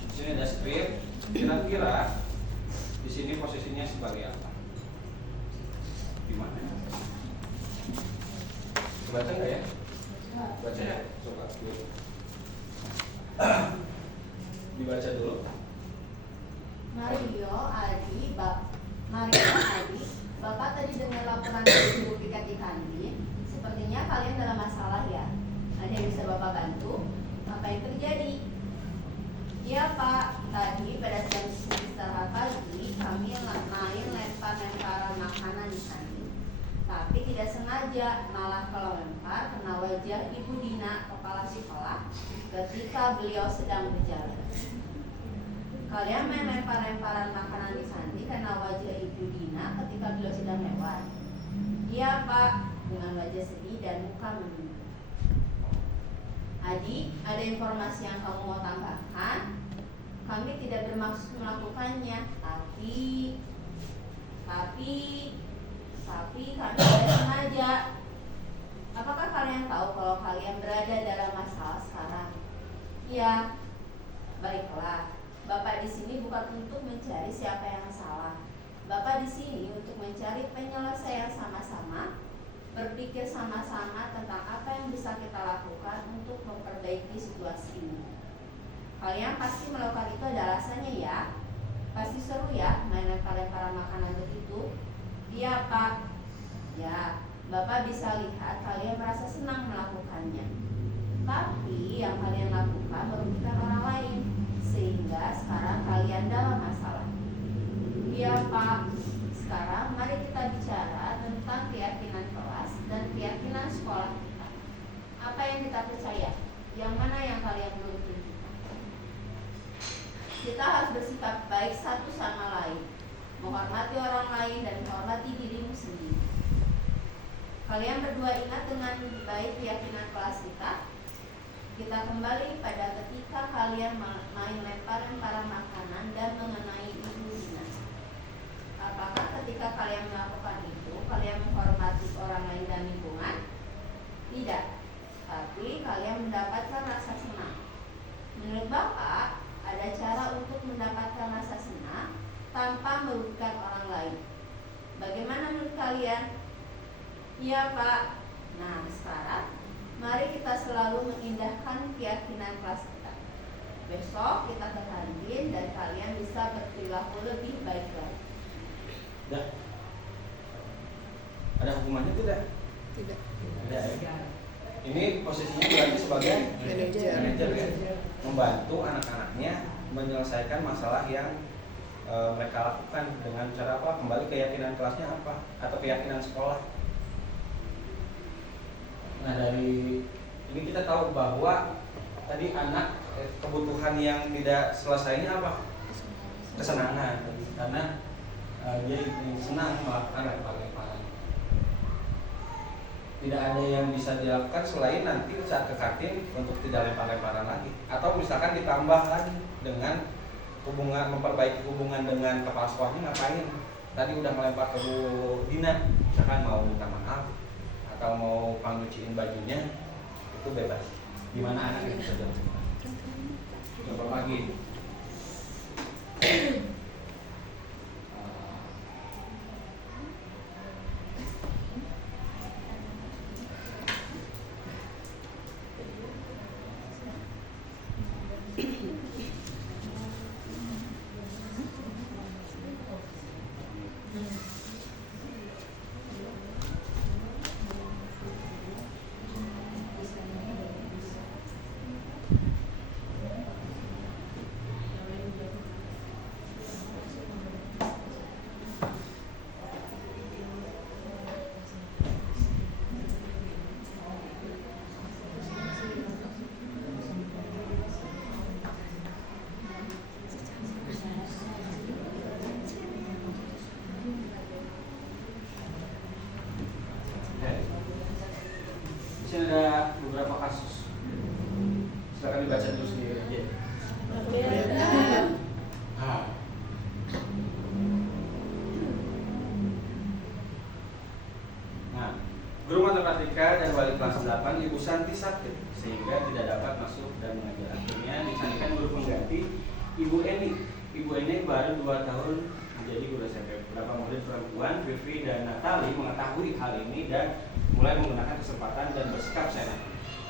Di sini ada skrip. Kira-kira di sini posisinya sebagai apa? Gimana? Baca nggak ya? Baca ya. Coba dulu. Dibaca dulu. Mario Adi, Bapak tadi dengar laporan dari Ibu Piket di kantin. Sepertinya kalian dalam masalah ya. Ada yang bisa Bapak bantu? Apa yang terjadi? Iya Pak, tadi pada jam istirahat pagi kami main lempar-lemparan makanan di kantin. Tapi tidak sengaja, malah kalau lempar kena wajah Ibu Dina, kepala sekolah, ketika beliau sedang berjalan. Kalian main lempar-lemparan makanan di kantin karena wajah Ibu Dina ketika beliau sedang lewat. Iya Pak, dengan wajah sedih dan muka menunduk. Adi, ada informasi yang kamu mau tambahkan? Kami tidak bermaksud melakukannya, tapi kami tidak sengaja. Apakah kalian tahu kalau kalian berada dalam masalah sekarang? Ya, baiklah. Bapak di sini bukan untuk mencari siapa yang salah. Bapak di sini untuk mencari penyelesaian sama-sama, berpikir sama-sama tentang apa yang bisa kita lakukan untuk memperbaiki situasi ini. Kalian pasti melakukan itu ada alasannya ya. Pasti seru ya main lempar-lemparan makanan begitu. Iya Pak. Ya, Bapak bisa lihat kalian merasa senang melakukannya. Tapi yang kalian lakukan merugikan orang lain, sehingga sekarang kalian dalam masalah. Iya Pak. Sekarang mari kita bicara tentang keyakinan kelas dan keyakinan sekolah kita. Apa yang kita percaya? Yang mana yang kalian belum tunjukkan? Kita harus bersikap baik satu sama lain, menghormati orang lain dan menghormati dirimu sendiri. Kalian berdua ingat dengan baik keyakinan kelas kita? Kita kembali pada ketika kalian main lempar-lemparan makanan dan mengenai Ibu Dina. Apakah ketika kalian melakukan itu, kalian menghormati orang lain dan lingkungan? Tidak, tapi kalian mendapatkan rasa senang. Menurut Bapak, ada cara untuk mendapatkan rasa senang tanpa merugikan orang lain. Bagaimana menurut kalian? Iya Pak. Nah sekarang mari kita selalu mengindahkan keyakinan kelas kita. Besok kita ke kantin dan kalian bisa berperilaku lebih baik lagi. Dah. Ada hukumannya tidak? Tidak. Ada ya. Ini posisinya berarti sebagai manajer ya, membantu anak-anaknya menyelesaikan masalah yang mereka lakukan dengan cara apa? Kembali keyakinan kelasnya apa? Atau keyakinan sekolah. Nah dari ini kita tahu bahwa tadi anak kebutuhan yang tidak selesainya apa? Kesenangan, karena dia ingin senang melakukan lempar-lemparan. Tidak ada yang bisa dilakukan selain nanti saat ke kantin untuk tidak lempar-lemparan lagi, atau misalkan ditambah lagi dengan hubungan, memperbaiki hubungan dengan kepala sekolahnya. Ngapain? Tadi udah melempar ke Bu Dina, misalkan mau minta maaf atau mau nyuciin bajunya, itu bebas. Gimana anak yang bisa dilakukan? Coba lagi. Di sini ada beberapa kasus. Silakan dibaca dulu sendiri aja. Nah, guru matematika dan wali kelas 8 Ibu Santi sakit sehingga tidak dapat masuk dan mengajar. Akhirnya dicarikan guru pengganti Ibu Eni. Ibu Eni baru 2 tahun menjadi guru SMP. Beberapa murid perempuan, Vivi dan Natali mengetahui hal ini dan mulai menggunakan kesempatan dan bersikap senang,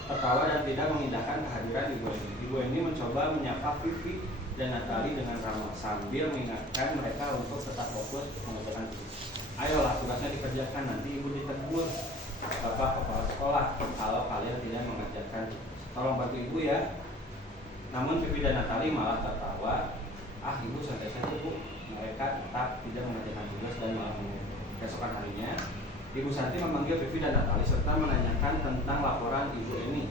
tertawa dan tidak mengindahkan kehadiran Ibu Eni. Ibu Eni mencoba menyapa Vivi dan Natali dengan ramah sambil mengingatkan mereka untuk tetap fokus mengerjakan tugas. Ayolah, tugasnya dikerjakan, nanti Ibu ditegur Bapak kepala sekolah kalau kalian tidak mengerjakan. Tolong bantu Ibu ya. Namun Vivi dan Natali malah tertawa. Ah, Ibu santai saja Bu. Mereka tetap tidak mengerjakan tugas dan malah keesokan harinya Ibu Santi memanggil Vivi dan Natali serta menanyakan tentang laporan Ibu Eni.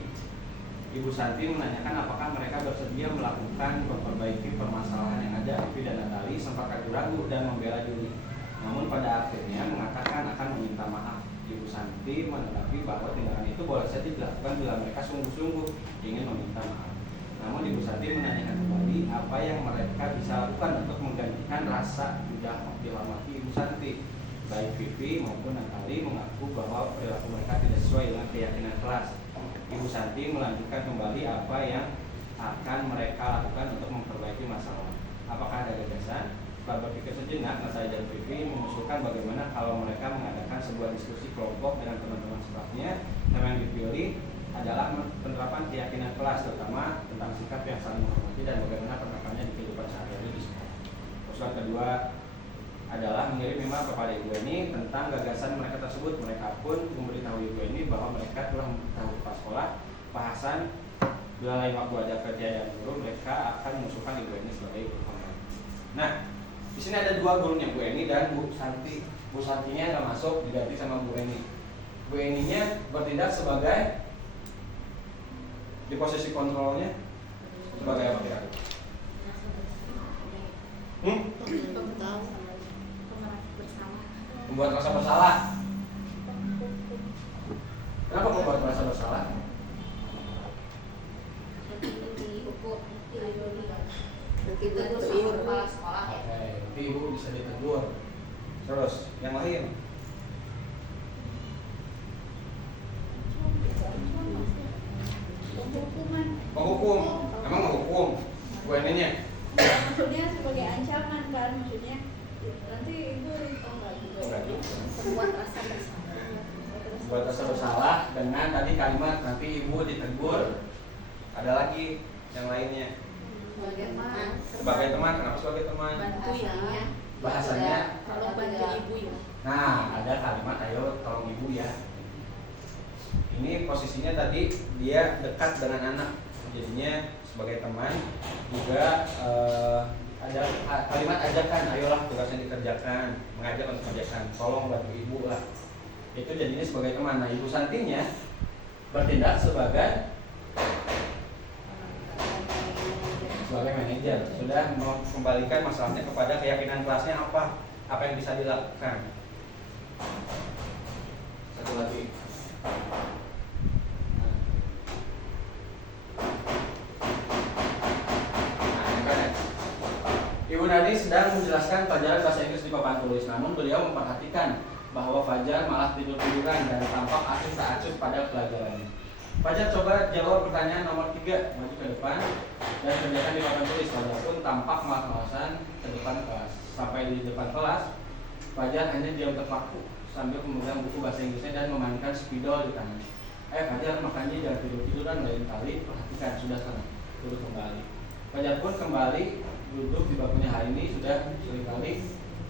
Ibu Santi menanyakan apakah mereka bersedia melakukan memperbaiki permasalahan yang ada. Vivi dan Natali sempat ragu-ragu dan membela diri, namun pada akhirnya mengatakan akan meminta maaf. Ibu Santi menanggapi bahwa tindakan itu boleh saja dilakukan bila mereka sungguh-sungguh ingin meminta maaf. Namun Ibu Santi menanyakan kembali apa yang mereka bisa lakukan untuk menggantikan rasa tidak dihormati Ibu Santi. Baik Vivi maupun Natali mengaku bahwa perilaku mereka tidak sesuai dengan keyakinan kelas. Ibu Santi melanjutkan kembali akan mereka lakukan untuk memperbaiki masalah. Apakah ada gagasan? Setelah berpikir sejenak, Nasai dan Vivi mengusulkan bagaimana kalau mereka mengadakan sebuah diskusi kelompok dengan teman-teman stafnya. Tema yang dipilih adalah penerapan keyakinan kelas, terutama tentang sikap yang saling menghormati dan bagaimana penerapannya di kehidupan sehari-hari di sekolah. Usulan kedua adalah mengirim email kepada Ibu Eni tentang gagasan mereka tersebut. Mereka pun memberitahu Ibu Eni bahwa mereka telah memberitahu kepala sekolah bahasan bila lain waktu ada kerja dan guru, mereka akan mengusulkan Ibu Eni sebagai guru honorer. Nah, di sini ada dua gurunya, Bu Eni dan Bu Santi. Bu Santinya nggak masuk, diganti sama Bu Eni. Bu Eninya bertindak sebagai di posisi kontrolnya sebagai apa kira? Pemerasa bersalah. Membuat rasa bersalah. Kenapa membuat rasa bersalah? Dihukum. Nanti Itu ditegur. kepala sekolah ya. Oke, nanti Ibu bisa ditegur. Terus yang lain? Penghukuman. Menghukum. Emang menghukum? Bu Eninya? Ya, maksudnya sebagai ancaman kan, maksudnya nanti itu Enggak juga. Membuat rasa bersalah. Buat rasa bersalah dengan tadi kalimat nanti Ibu ditegur. Ada lagi yang lainnya. Bagaimana? Sebagai teman, kenapa sebagai teman? Bantu ya. Bahasanya, Tolong bantu ibu ya. nah ada kalimat ayo tolong Ibu ya. Ini posisinya tadi dia dekat dengan anak, jadinya sebagai teman juga ada kalimat ajakan, ayolah tugasnya dikerjakan, mengajak untuk kerjakan, tolong bantu Ibu lah. Itu jadinya sebagai teman. Nah, Ibu Santinya bertindak sebagai manajer, sudah mengembalikan masalahnya kepada keyakinan kelasnya apa yang bisa dilakukan. Satu lagi. Nah, ini kan ya. Ibu Nadi sedang menjelaskan pelajaran bahasa Inggris di papan tulis, namun beliau memperhatikan bahwa Fajar malah tidur-tiduran dan tampak acuh tak acuh pada pelajarannya. Fajar coba jawab pertanyaan nomor 3, maju ke depan dan kerjakan di papan tulis. Fajar pun tampak malas-malasan ke depan kelas. Sampai di depan kelas, Fajar hanya diam terpaku sambil memegang buku bahasa Inggrisnya dan memainkan spidol di tangan. Fajar makanya jangan tidur-tiduran, lain kali perhatikan, sudah sana, duduk kembali. Fajar pun kembali duduk di bakunya. Hari ini sudah seringkali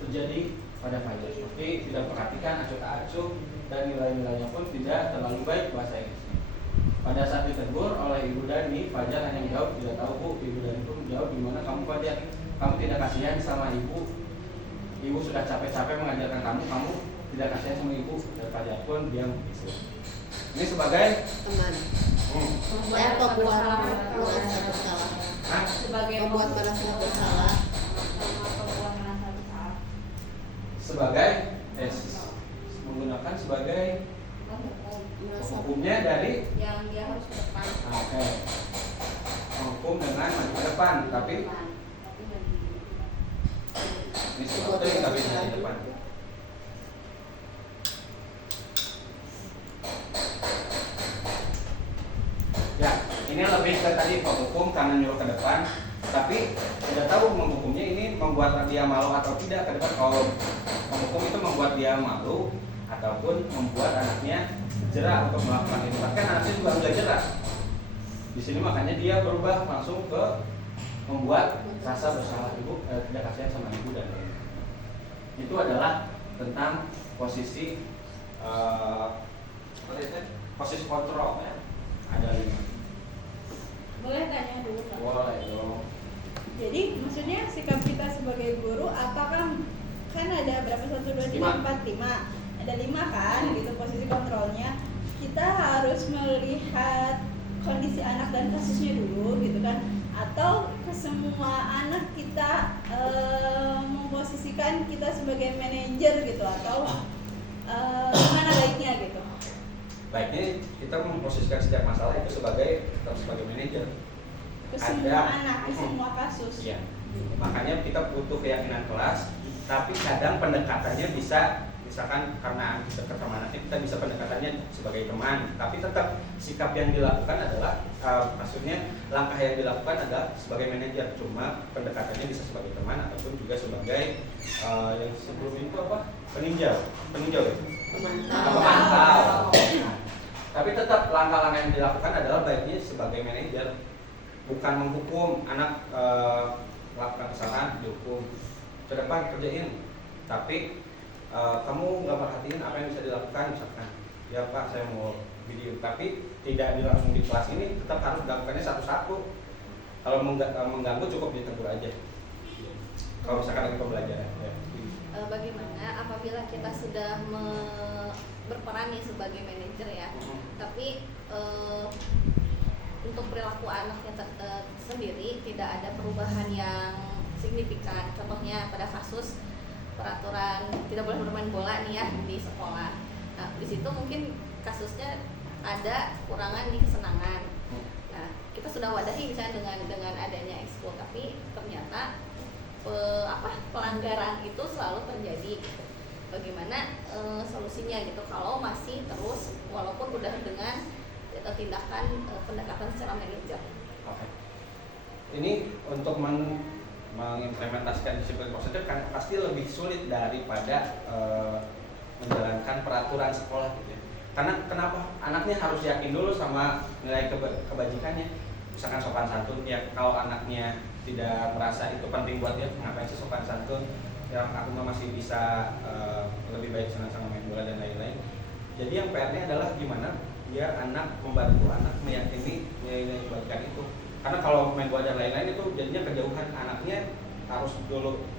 terjadi pada Fajar, seperti tidak perhatikan, acuh tak acuh, dan nilai-nilainya pun tidak terlalu baik bahasa Inggrisnya. Pada saat ditegur oleh Ibu Dani, Fajar hanya menjawab tidak tahu Bu. Ibu Dani pun menjawab, gimana kamu Fajar? Kamu tidak kasihan sama Ibu? Ibu sudah capek-capek mengajarkan kamu tidak kasihan sama Ibu. Dan Fajar pun diam. Ini sebagai Teman. Saya pembuat merasa bersalah. Hah? sebagai Membuat merasa bersalah. pembuat merasa bersalah. Sebagai menggunakan sebagai Merasa hukumnya dari Yang dia harus ke depan. oke. Hukum dengan maju ke depan, tapi ini sesuatu yang tapi di depan. Ya, ini lebih ke tadi penghukum karena nyuruh ke depan, tapi tidak tahu menghukumnya ini membuat dia malu atau tidak ke depan. Kalau menghukum itu membuat dia malu ataupun membuat anaknya jerah untuk melakukan itu. Kan anaknya juga nggak jerah. Di sini makanya dia berubah langsung ke membuat rasa bersalah ibu, tidak kasihan sama ibu dan lain. Itu adalah tentang posisi posisi kontrol ya. Ada 5. Boleh tanya dulu Pak? Boleh dong. Jadi maksudnya sikap kita sebagai guru apakah kan ada berapa 1, 2, 3, 4, 5 ada 5 kan gitu posisi kontrolnya, kita harus melihat kondisi anak dan kasusnya dulu gitu kan, atau ke semua anak kita memposisikan kita sebagai manajer gitu, atau gimana baiknya gitu? Baiknya kita memposisikan setiap masalah itu sebagai manajer. Ke semua anak, ke semua kasus. Iya. Makanya kita butuh keyakinan kelas, tapi kadang pendekatannya bisa misalkan karena dekat sama anaknya kita bisa pendekatannya sebagai teman, tapi tetap sikap yang dilakukan adalah maksudnya langkah yang dilakukan adalah sebagai manajer, cuma pendekatannya bisa sebagai teman ataupun juga sebagai yang sebelum itu apa, peninjau ya? Pemantau. Nah, tapi tetap langkah-langkah yang dilakukan adalah baiknya sebagai manajer, bukan menghukum anak melakukan kesalahan dihukum ke depan kerjain, tapi kamu nggak perhatiin apa yang bisa dilakukan, misalkan ya Pak saya mau video, tapi tidak langsung di kelas ini, tetap harus dilakukannya satu-satu. Kalau mengganggu cukup ditegur aja kalau misalkan lagi pembelajaran ya. Bagaimana apabila kita sudah berperan nih sebagai manajer ya, tapi untuk perilaku anaknya sendiri tidak ada perubahan yang signifikan. Contohnya pada kasus peraturan tidak boleh bermain bola nih ya di sekolah. Nah, di situ mungkin kasusnya ada kekurangan di kesenangan. Nah, kita sudah wadahi misalnya dengan adanya ekskul, tapi ternyata pelanggaran itu selalu terjadi. Bagaimana solusinya gitu kalau masih terus walaupun udah dengan tindakan pendekatan secara manajer. Oke. Ini untuk mengimplementasikan disiplin positif kan pasti lebih sulit daripada menjalankan peraturan sekolah gitu ya. Karena kenapa? Anaknya harus yakin dulu sama nilai kebajikannya. Misalkan sopan santun, ya kalau anaknya tidak merasa itu penting buat dia, ngapain sih sopan santun? Ya aku masih bisa lebih baik senang-senang main bola dan lain-lain. Jadi yang PR-nya adalah gimana biar anak membantu anak meyakini nilai-nilai kebajikan itu. Karena kalau main bola dan lain-lain itu jadinya kejauhan, anaknya harus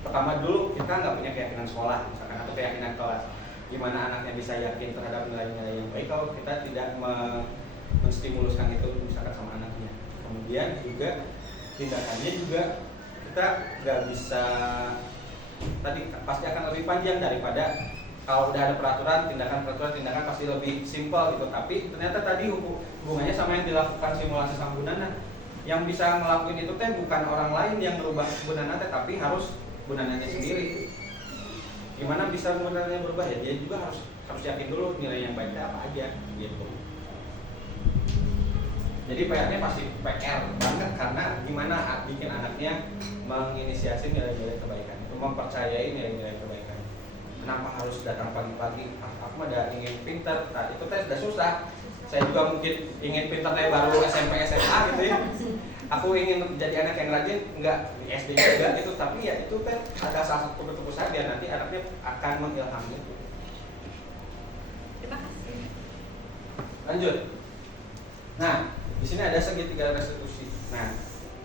pertama dulu kita nggak punya keyakinan sekolah misalkan atau keyakinan kelas. Gimana anaknya bisa yakin terhadap nilai-nilai yang baik kalau kita tidak menstimuluskan itu misalkan sama anaknya. Kemudian juga tindakannya juga kita nggak bisa, tadi pasti akan lebih panjang daripada kalau udah ada peraturan tindakan pasti lebih simpel gitu. Tapi ternyata tadi hubungannya sama yang dilakukan simulasi sama Bu Nana. Yang bisa ngelakuin itu teh bukan orang lain yang merubah Bu Nana teh, tapi harus Bu Nananya sendiri. Gimana bisa Bu Nananya berubah ya? Dia juga harus yakin dulu nilai yang baiknya apa aja gitu. Jadi PR-nya pasti PR banget karena gimana bikin anaknya menginisiasi nilai-nilai kebaikan itu, mempercayai nilai-nilai kebaikan. Kenapa harus datang pagi-pagi? Aku mah udah ingin pintar. Nah, itu tes udah susah. Saya juga mungkin ingin pintar dari baru SMP SMA gitu ya. Aku ingin jadi anak yang rajin, enggak di SD juga gitu. Tapi ya itu teh ada salah satu bentuk usaha biar nanti anaknya akan mengilhami itu. Terima kasih. Lanjut. Nah, di sini ada segitiga restitusi. Nah,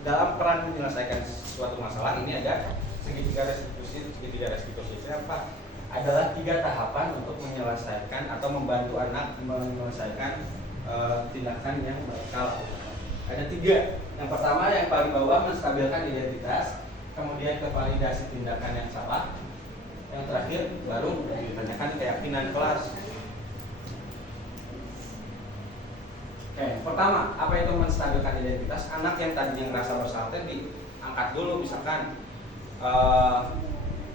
dalam peran menyelesaikan suatu masalah ini ada segitiga restitusi. Segitiga restitusi itu apa? Adalah 3 tahapan untuk menyelesaikan atau membantu anak menyelesaikan tindakan yang mereka lakukan. Ada 3. Yang pertama yang paling bawah menstabilkan identitas, kemudian kevalidasi tindakan yang salah, yang terakhir baru ditanyakan keyakinan kelas. Oke, pertama apa itu menstabilkan identitas? Anak yang tadinya ngerasa bersalah diangkat dulu, misalkan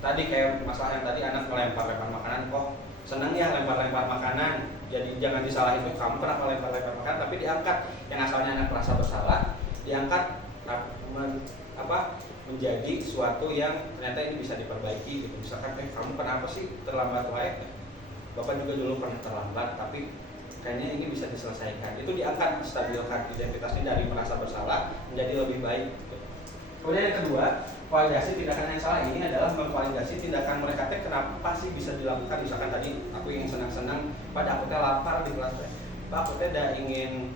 tadi kayak masalah yang tadi anak melempar-lempar makanan, kok seneng ya lempar-lempar makanan, jadi jangan disalahin tuh kamu kenapa lempar-lempar makanan, tapi diangkat. Yang asalnya anak merasa bersalah diangkat menjadi suatu yang ternyata ini bisa diperbaiki gitu. Misalkan kamu kenapa sih terlambat wae? Bapak juga dulu pernah terlambat, tapi kayaknya ini bisa diselesaikan. Itu diangkat, stabilkan identitasnya dari merasa bersalah menjadi lebih baik gitu. Kemudian yang kedua, validasi tindakan yang salah. Ini adalah memvalidasi tindakan mereka teh kenapa sih bisa dilakukan. Misalkan tadi aku ingin senang-senang, pada aku teh lapar di kelas teh. Pak, aku teh udah ingin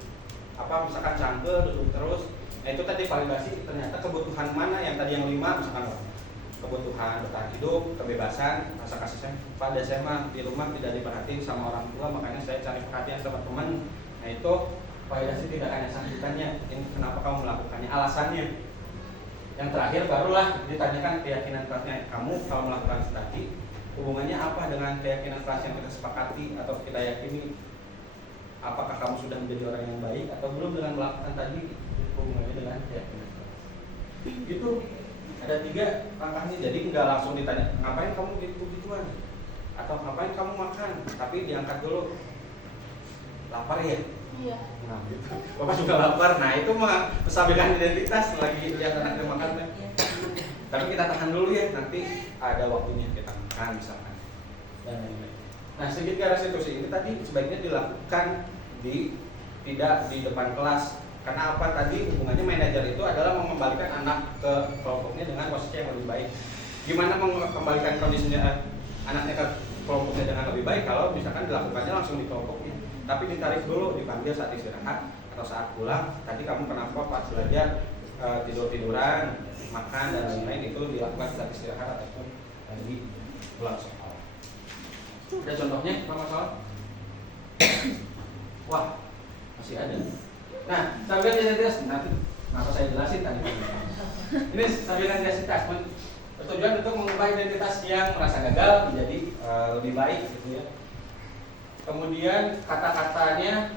misalkan cangkel duduk terus. Nah, itu tadi validasi ternyata kebutuhan mana yang tadi yang 5 misalkan kebutuhan bertahan hidup, kebebasan, rasa kasih sayang. Pada saya mah di rumah tidak diperhatiin sama orang tua, makanya saya cari perhatian sama teman. Nah, itu validasi tindakan yang selanjutnya. Ini kenapa kamu melakukannya? Alasannya. Yang terakhir barulah ditanyakan keyakinan kelasnya. Kamu kalau melakukan studi, hubungannya apa dengan keyakinan kelas yang kita sepakati atau kita yakini? Apakah kamu sudah menjadi orang yang baik atau belum dengan melakukan tadi? Hubungannya dengan keyakinan kelas. Gitu. Ada 3 langkahnya. Jadi nggak langsung ditanya ngapain kamu gitu-gituan. atau ngapain kamu makan, tapi diangkat dulu, lapar ya? Iya. Nah gitu, bapak juga lapar. Nah itu mah kesabaran identitas lagi lihat anaknya makan teh. Tapi kita tahan dulu ya, nanti ada waktunya kita makan misalkan dan lain-lain. Nah segitiga restitusi ini tadi sebaiknya dilakukan tidak di depan kelas. Karena apa tadi hubungannya manajer itu adalah mengembalikan anak ke kelompoknya dengan posisi yang lebih baik. Gimana mengembalikan kondisinya anaknya ke kelompoknya dengan lebih baik kalau misalkan dilakukannya langsung di kelompoknya. Tapi ditarik dulu, dipanggil saat istirahat atau saat pulang. Tadi kamu kenapa pas belajar tidur-tiduran, makan dan lain-lain itu dilakukan saat istirahat ataupun lagi pulang sekolah. Ada contohnya apa masalah? Wah, masih ada. Nah, stabilitas identitas nanti kenapa saya jelasin tadi. Ini stabilitas identitas bertujuan untuk mengubah identitas yang merasa gagal menjadi lebih baik gitu ya. Kemudian kata-katanya,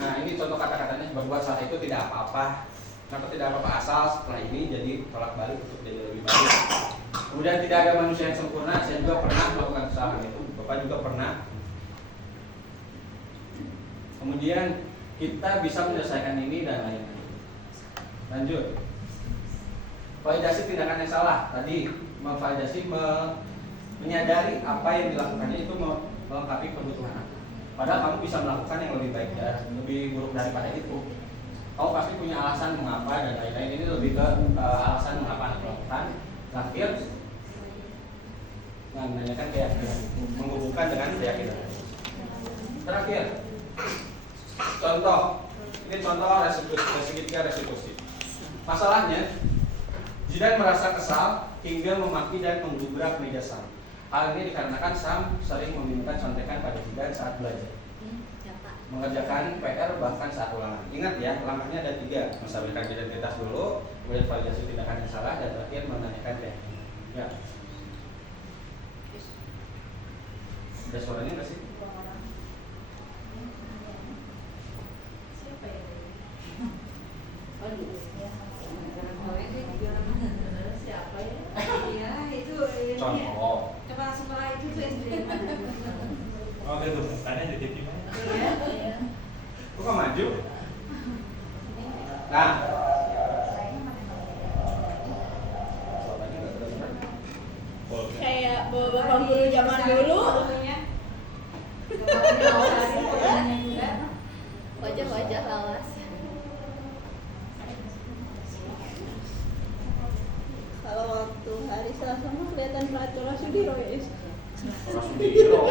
nah ini contoh kata-katanya, berbuat salah itu tidak apa-apa. Kenapa tidak apa-apa asal setelah ini jadi tolak balik untuk jadi lebih baik. Kemudian tidak ada manusia yang sempurna. Saya juga pernah melakukan kesalahan itu. Bapak juga pernah. Kemudian kita bisa menyelesaikan ini dan lain-lain. Lanjut. Validasi tindakan yang salah. Tadi memvalidasi menyadari apa yang dilakukannya itu melengkapi kebutuhan. Padahal kamu bisa melakukan yang lebih baik dan lebih buruk daripada itu. Kamu pasti punya alasan mengapa dan lain-lain. Ini lebih ke alasan mengapa anak melakukan. Terakhir, menanyakan keyakinan, menghubungkan dengan keyakinan. Terakhir, contoh. Ini contoh segitiga restitusi. Masalahnya, Zidan merasa kesal hingga memaki dan menggubrak meja Sam. Hal ini dikarenakan Sam sering meminta contekan pada Zidan saat belajar, mengerjakan PR bahkan saat ulangan. Ingat ya, langkahnya ada 3. Menstabilkan identitas dulu, kemudian validasi tindakan yang salah, dan terakhir menanyakan keyakinan. Ya. Ada suaranya nggak sih? Siapa ya? Siapa ya? Iya itu. Contoh. Kepala sekolah itu tuh SD. Oh, gitu. Tanya di TV mana? Iya. Kok maju? Nah. Kayak bapak guru zaman dulu. Wajah-wajah lawas. Kalau waktu hari Selasa mah kelihatan peraturan Sudiro ya. Orang Sudiro.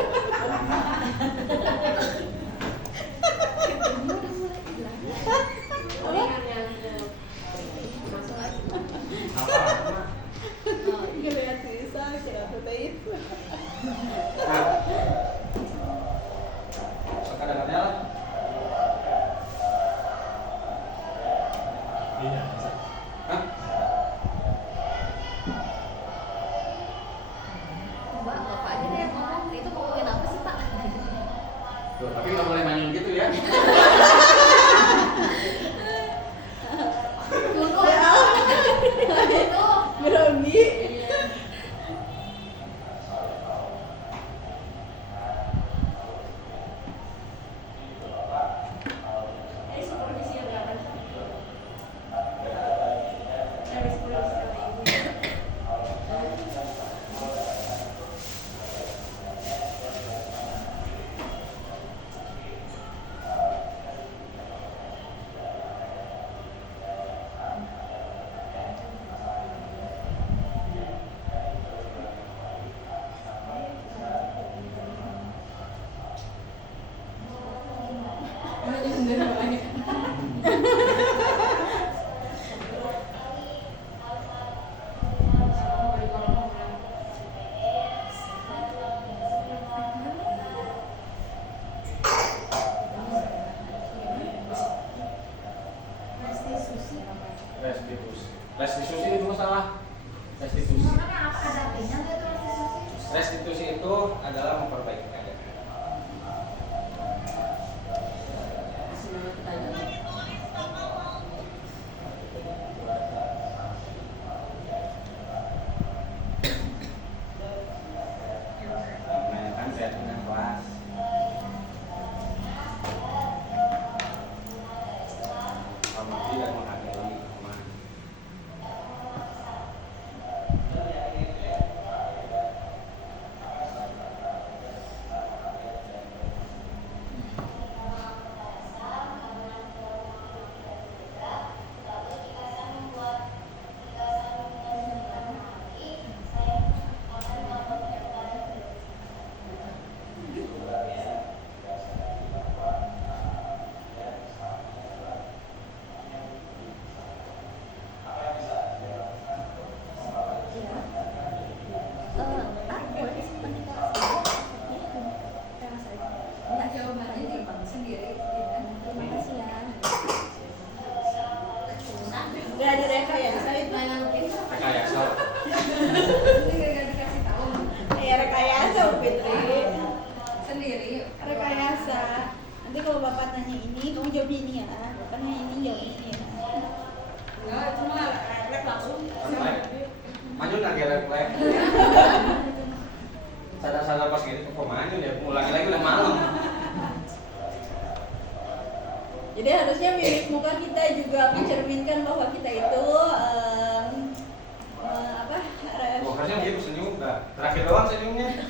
Apa? Ngeliat sisa kira tuh itu. Nah. Kadang-kadang lah. Iya. Hah? Mbak, bapak aja deh yang ngomong. Itu ngomongin apa sih, Pak? Tuh, tapi nggak boleh manyun gitu ya. Tunggu. Grogi. Ini supervisi yang berapa? Dari supervisi kali ini. Restitusi itu salah. Restitusi. Makanya apa ada artinya nggak tuh restitusi? Restitusi itu adalah memperbaiki keadaan. Menanyakan juga mencerminkan bahwa kita itu Harusnya gitu senyum, enggak. Terakhir doang senyumnya.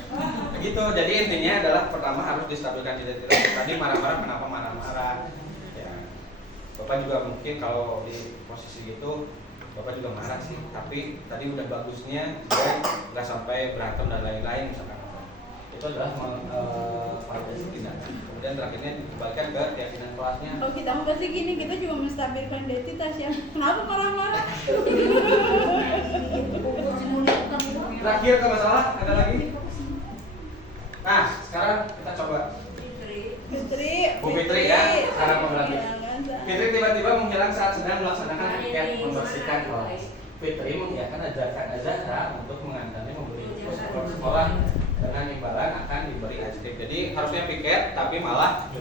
Begitu. Jadi intinya adalah pertama harus distabilkan identitas. Tadi marah-marah, kenapa marah-marah? Ya. Bapak juga mungkin kalau di posisi gitu, Bapak juga marah sih. Tapi tadi udah bagusnya nggak sampai berantem dan lain-lain misalkan. Itu adalah validasi tindakan. Kemudian terakhirnya dikembalikan ke keyakinan kelasnya. Kalau kita mau pasti gini, kita cuma menstabilkan identitas ya. Kenapa marah-marah? Terakhir ke masalah ada lagi? Nah, sekarang kita coba Fitri, Bu Fitri ya, cara memberati. Fitri. Fitri tiba-tiba menghilang saat sedang melaksanakan piket membersihkan kelas. Fitri mengiyakan ajakan Azahra untuk mengantarnya membeli buku sekolah dengan imbalan akan diberi es krim. Jadi harusnya piket tapi malah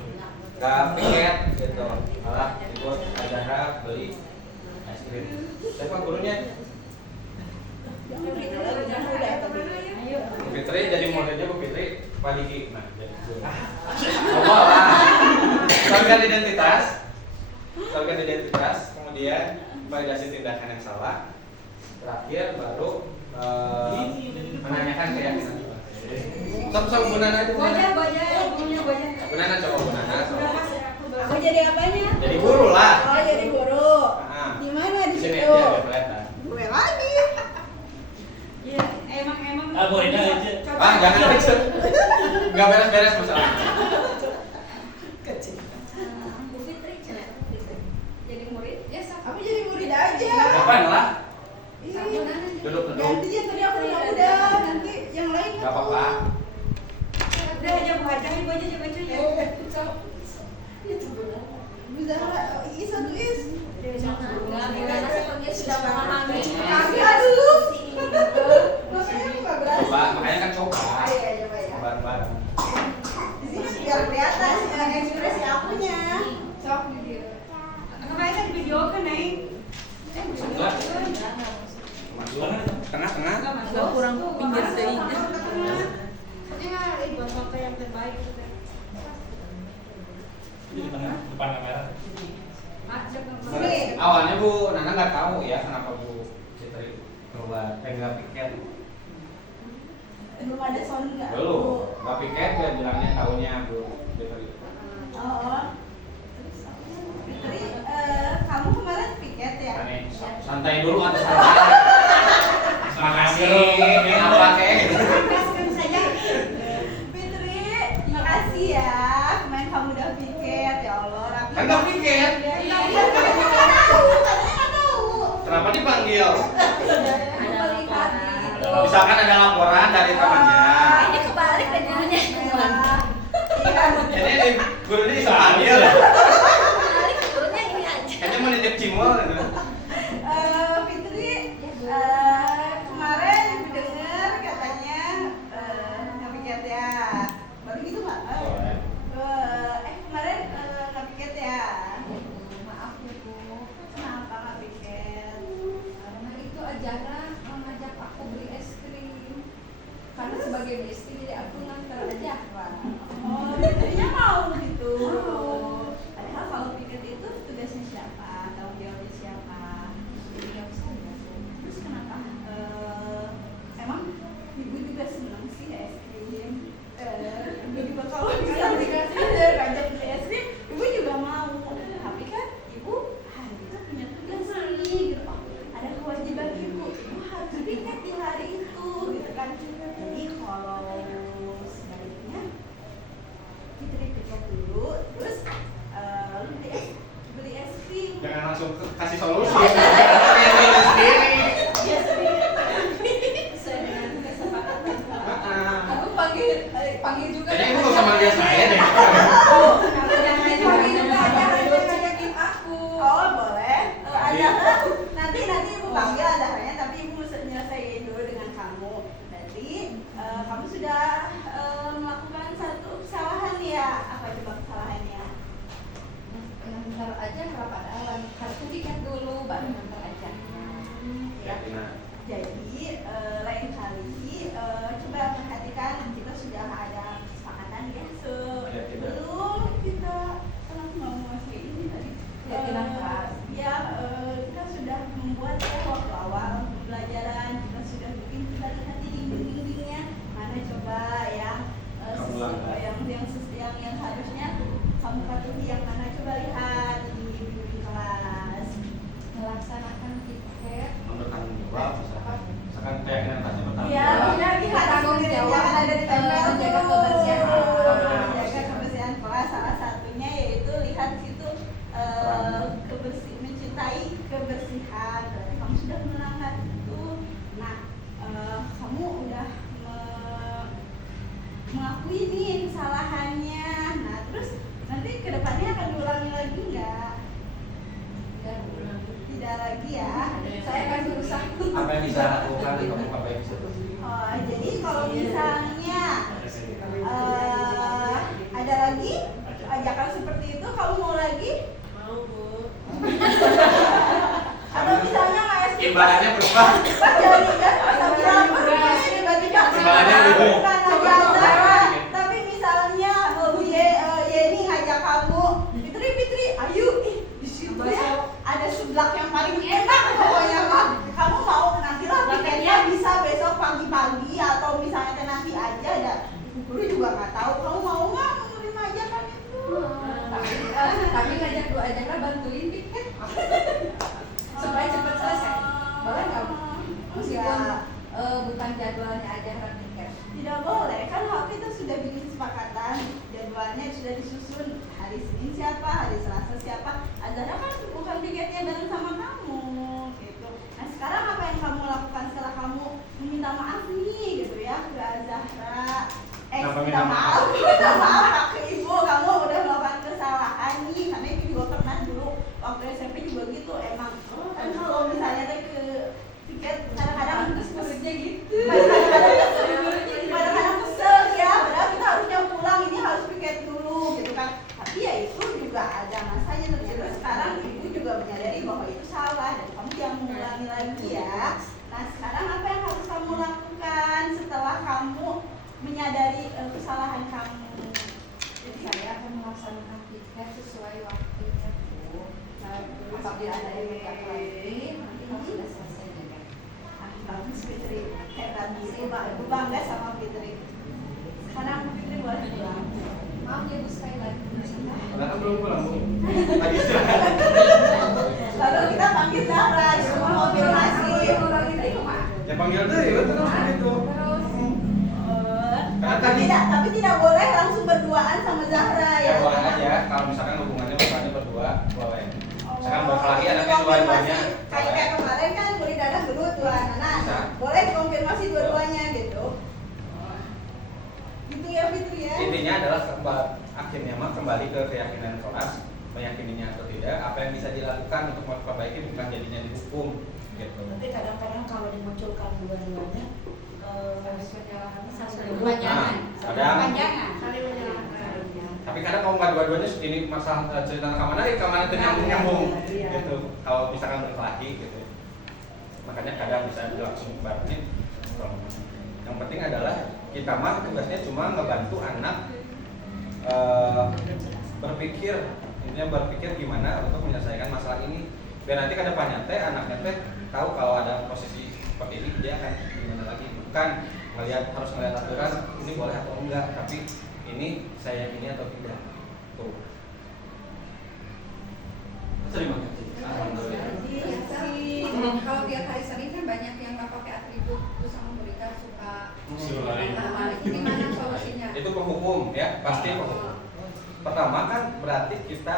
nggak piket gitu, malah ikut Azahra beli es krim. Siapa gurunya? Bu Fitri jadi modelnya Bu Fitri Pak Diki. Nah, jadi guru. Coba lah. Sorgan identitas, kemudian validasi tindakan yang salah. Terakhir baru menanyakan keyakinan. Sama-sama Bu Nana aja. Bu Nana coba Bu Nana. Aku jadi apanya? Jadi guru lah. Oh, jadi guru. Nah, Di mana di di sini situ? aja biar kelihatan. Gue lagi. Iya, emang. Ah, boleh aja. Ah, jangan ribet. Enggak beres-beres masalah. Bu Fitri jadi murid ya Aku jadi murid aja. Kapan lah? Ih, Duduk. gantinya tadi aku udah, nanti yang lain. Enggak apa-apa. Udah aja Bu Haja, Ibu aja bajunya. Bu Zahra, satu is. karena sepertinya sudah memahami Kaki aduh. Makanya aku nggak berani. Coba, makanya kan coba. Iya, coba ya. Bareng-bareng. Di sini biar kelihatan ekspresi akunya. Sok video. Kemarin kan video kan, Neng? Sebelah. Masuk. Tengah-tengah. Nggak kurang pinggir deh. Soalnya buat foto yang terbaik itu teh. Di tengah depan kamera. Sini. Awalnya Bu Nana nggak tahu ya kenapa Bu Fitri keluar nggak piket. Belum ada sound nggak? Belum, nggak piket ya bilangnya tahunya Bu Fitri. Oh. Fitri, kamu kemarin piket ya? Nih, santai dulu atau santai. Makasih. Ini apa kayak gitu. Fitri, makasih ya. Kemarin kamu udah piket, ya Allah. Rapi. Kan nggak piket. Katanya nggak tahu. Kenapa dipanggil? Melihat gitu. Misalkan ada laporan dari temannya. ini kebalik dan gurunya Iya. Ini gurunya dipanggil. kebalik gurunya ini aja Kayaknya mau nitip cimol gitu. Fitri, kemarin dengar katanya nggak piket ya. Baru gitu nggak? Boleh. Kemarin nggak piket ya. Maaf ya Bu. Kenapa nggak piket? Karena itu Azahra mengajak aku beli es krim. Karena sebagai bestie jadi aku nganter Azahra. Oh, Fitrinya mau gitu. Padahal kalau piket itu tugasnya siapa? Tanggung jawabnya siapa? Jadi nggak bisa dibantu. Terus kenapa? Emang ibu juga senang sih es krim. Ibu juga kalau bisa dikasih ngajak beli es krim, ibu juga mau. Tapi kan ibu hari itu punya tugas nih, gitu. Oh, ada kewajiban ibu harus piket di hari itu, gitu kan. Jadi kalau sebaliknya Fitri piket dulu, terus lalu beli es krim. Jangan langsung kasih solusi. Yang dulu sendiri. Sesuai dengan kesepakatan. Aku panggil juga. Kayaknya ibu nggak usah manggil saya deh. Panggil juga Azahra yang ngajakin aku. Oh boleh. Azahra nanti ibu panggil Azahranya, tapi ibu mesti nyelesain dulu dengan kamu. Berarti kamu sudah melakukan satu kesalahan ya. Apa coba kesalahannya? Nganter Azahra padahal harus piket dulu baru nganter Azahra. Ya. Jadi lain kali coba perhatikan, kita sudah ada kesepakatan ya sebelum kita mau masuk ini tadi Keyakinan kelas. ya lagi ya. Saya akan berusaha. Apa yang bisa lakukan untuk memperbaiki situasi? Oh, jadi kalau misalnya ada lagi ajakan seperti itu, kamu mau lagi? Mau, Bu. Atau misalnya kayak Imbalannya berubah. pas jadi kan masa berapa tiba-tiba Imbalannya berubah. bukan aja Zahra, tapi misalnya Yeni ngajak kamu, Fitri, ayo di situ ya ada seblak yang paling enak pokoknya mah. Kamu mau nantilah tiketnya bisa besok pagi-pagi atau misalnya nanti aja ada. Ibu guru juga nggak tahu. Kamu mau nggak menerima ajakan itu? Tapi ngajak dua ajaklah bantuin tiket supaya cepat selesai. Boleh nggak? Meskipun bukan jadwalnya ajakan tiket. Tidak boleh, kan kita sudah bikin kesepakatan, jadwalnya sudah disusun hari Senin siapa, hari Selasa siapa. Azahra kan bukan tiketnya bareng sama kamu, gitu. Nah sekarang apa yang kamu lakukan setelah kamu meminta maaf nih, gitu ya, ke Azahra? Minta maaf ke ibu, kamu udah melakukan kesalahan nih, karena itu juga pernah dulu waktu SMP juga gitu, emang kan kalau misalnya ke tiket kadang-kadang kerja gitu. Kadang-kadang kesel ya, padahal kita harusnya pulang, ini harus piket dulu gitu kan. Tapi ya itu juga ada masanya, terus sekarang ibu juga menyadari bahwa itu salah dan kamu yang mengulangi lagi ya. Nah sekarang apa yang harus kamu lakukan setelah kamu menyadari kesalahan kamu? Jadi saya akan melaksanakan tiket sesuai waktunya, Bu. Nah, apabila ada yang mengganggu lagi, nanti harus sudah selesai juga. Bagus Fitri, hebat ibu bangga sama Fitri. Sekarang Fitri boleh pulang. Maaf ya Bu, sekali lagi. Padahal belum pulang, Bu. Lagi istirahat. Lalu kita panggil Zahra, semua konfirmasi. Orang itu kemana? Ya panggil deh, ya terus gitu. Tapi tidak boleh langsung berduaan sama Zahra Ya ya. boleh aja, kalau misalkan hubungannya berdua, boleh. Misalkan Oh, berkelahi ini anaknya dua-duanya, konfirmasi. Kayak kemarin kan murid dadah dulu dua anak. Bisa. Boleh konfirmasi dua-duanya gitu. Gitu ya Fitri ya. intinya adalah akhirnya mah kembali ke keyakinan kelas, meyakininya atau tidak, apa yang bisa dilakukan untuk memperbaiki bukan jadinya dihukum gitu. Tapi kadang-kadang kalau dimunculkan dua-duanya harus penyalahan Perpanjangan. Kadang, saling menyalahkan. tapi kadang kalau nggak dua-duanya ini masalah cerita kemana itu nyambung Iya. gitu. Kalau misalkan berkelahi gitu, makanya kadang bisa langsung barengin. Yang penting adalah kita mah tugasnya cuma ngebantu anak berpikir, intinya berpikir gimana untuk menyelesaikan masalah ini. Biar nanti ke depannya teh anaknya teh tahu kalau ada posisi seperti ini dia akan gimana lagi. Bukan harus ngelihat aturan ini boleh atau enggak, tapi ini saya ini atau tidak. Tuh. Terima kasih. Alhamdulillah. Kalau tiap hari Senin kan banyak yang nggak pakai atribut, terus sama mereka suka Suruh lari. gimana solusinya? Itu penghukum ya, pasti penghukum. Pertama kan berarti kita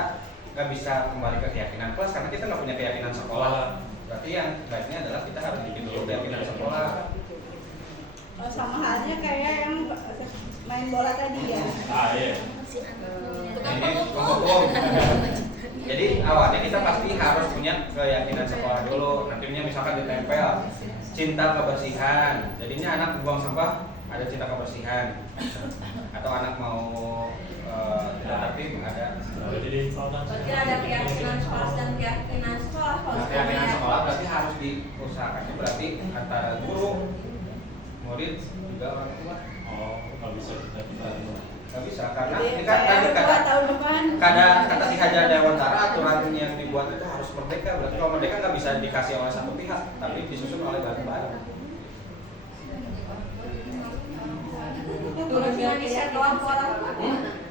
nggak bisa kembali ke keyakinan kelas karena kita nggak punya keyakinan sekolah. Berarti yang baiknya adalah kita harus bikin dulu keyakinan sekolah. Sama halnya kayak yang main bola tadi ya. Iya. Ini penghukum. Jadi awalnya kita pasti harus punya keyakinan sekolah dulu. Nantinya misalkan ditempel cinta kebersihan. Jadinya anak buang sampah ada cinta kebersihan. Atau anak mau tidak tertib ada. Jadi Berarti ada keyakinan kelas dan keyakinan sekolah. Nah, keyakinan sekolah berarti harus diusahakannya berarti antara guru, murid juga orang tua. oh nggak bisa kita Nggak bisa karena Jadi, ini kan tadi PR kata buat tahun depan. kata si Hajar Dewantara aturan yang dibuat itu harus merdeka. Berarti kalau merdeka nggak bisa dikasih oleh satu pihak, tapi disusun oleh bareng-bareng. Turun Indonesia doang orang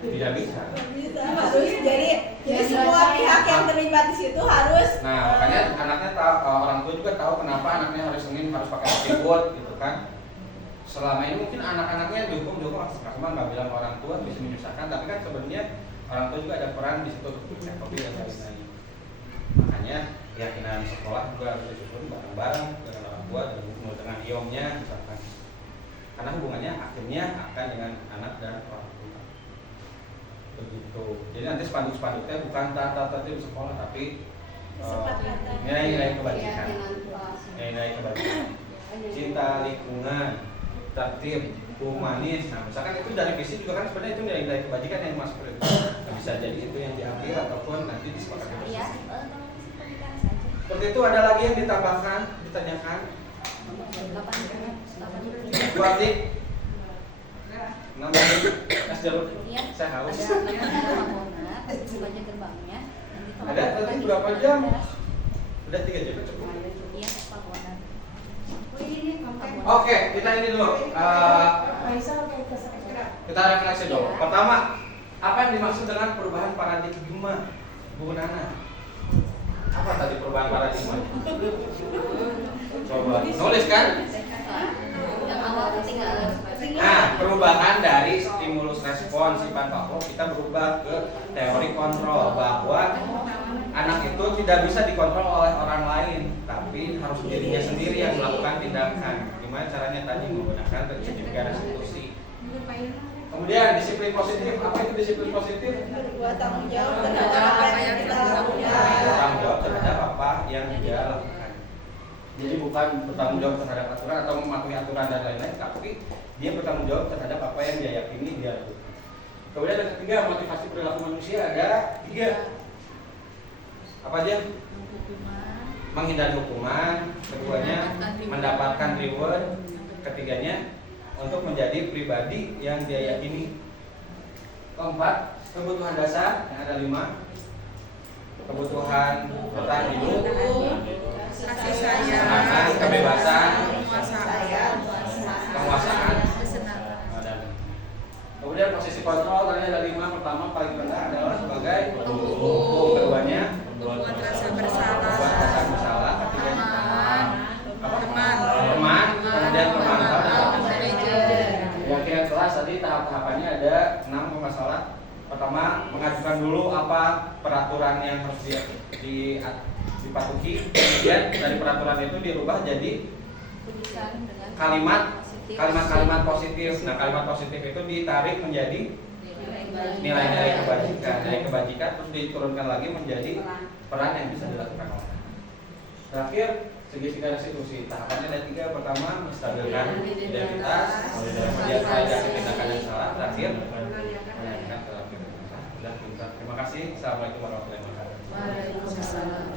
Tidak bisa. Bisa harus jadi semua pihak yang terlibat di situ harus. Nah makanya anaknya tahu, orang tua juga tahu kenapa anaknya hari Senin harus pakai atribut gitu kan. Selama ini mungkin anak-anaknya dihukum cuma nggak bilang orang tua bisa menyusahkan, tapi kan sebenarnya orang tua juga ada peran di situ untuk tapi dan lain-lain. Makanya keyakinan sekolah juga harus disusun bareng-bareng dengan orang tua dan dengan iomnya misalkan. Karena hubungannya akhirnya akan dengan anak dan orang tua. Begitu. Jadi nanti spanduk-spanduknya bukan tata tertib sekolah tapi Kesepakatan. nilai-nilai kebajikan. Keyakinan. Nilai-nilai kebajikan. Cinta lingkungan, tertib, humanis. Nah, misalkan itu dari visi juga kan sebenarnya itu nilai-nilai kebajikan yang masuk ke itu. Nah, bisa jadi itu yang diambil ataupun nanti disepakati bersama. Ya, kalau visi pernikahan saja. Seperti itu ada lagi yang ditambahkan, ditanyakan. Bu Arti, 6 menit, Mas Jalur. Iya. Saya haus. Ada bangunan, banyak gerbangnya. Ada, tadi berapa jam? Udah 3 jam cukup. Iya, bangunan. Oke, kita ini dulu. Kita refleksi dulu. Pertama, apa yang dimaksud dengan perubahan paradigma, Bu Nana? Apa tadi perubahan paradigma? Coba nulis kan? Yang awal ketinggalan. Nah, perubahan dari stimulus respon sifat Pavlov kita berubah ke teori kontrol bahwa anak itu tidak bisa dikontrol oleh orang lain, tapi harus dirinya sendiri yang melakukan tindakan. Gimana caranya tadi menggunakan terjadinya restitusi. Kemudian disiplin positif, apa itu disiplin positif? Berbuat tanggung jawab terhadap apa yang kita lakukan. Bertanggung jawab terhadap apa yang dia lakukan. Jadi bukan bertanggung jawab terhadap aturan atau mematuhi aturan dan lain-lain, tapi dia bertanggung jawab terhadap apa yang dia yakini dia lakukan. Kemudian yang ketiga, motivasi perilaku manusia ada 3. Apa aja? Menghindari hukuman. Keduanya, mendapatkan reward. Ketiganya, untuk menjadi pribadi yang dia yakini. Keempat, kebutuhan dasar yang ada 5. Kebutuhan bertahan hidup, Kasih sayang, kesenangan, kebebasan, penguasaan. Dan kemudian posisi kontrol tadi ada 5. Pertama paling rendah adalah sebagai penghukum. Keduanya membuat rasa bersalah, membuat rasa bersalah. Ketiganya apa? teman, Teman. Kemudian pemantau dan manajer. keyakinan kelas tadi tahap-tahapannya ada 6 kalau nggak salah. Pertama, mengajukan dulu apa peraturan yang harus dipatuhi. Kemudian dari peraturan itu dirubah jadi Tulisan dengan kalimat-kalimat positif. Nah, kalimat positif itu ditarik menjadi nilai-nilai kebajikan. Nilai kebajikan terus diturunkan lagi menjadi peran yang bisa dilakukan oleh anak. Terakhir, segitiga restitusi. Tahapannya ada 3. Pertama, menstabilkan identitas. Kemudian validasi tindakan yang salah. Terakhir, menanyakan perilaku yang salah. Sudah, terima kasih. Assalamualaikum warahmatullahi wabarakatuh. Waalaikumsalam.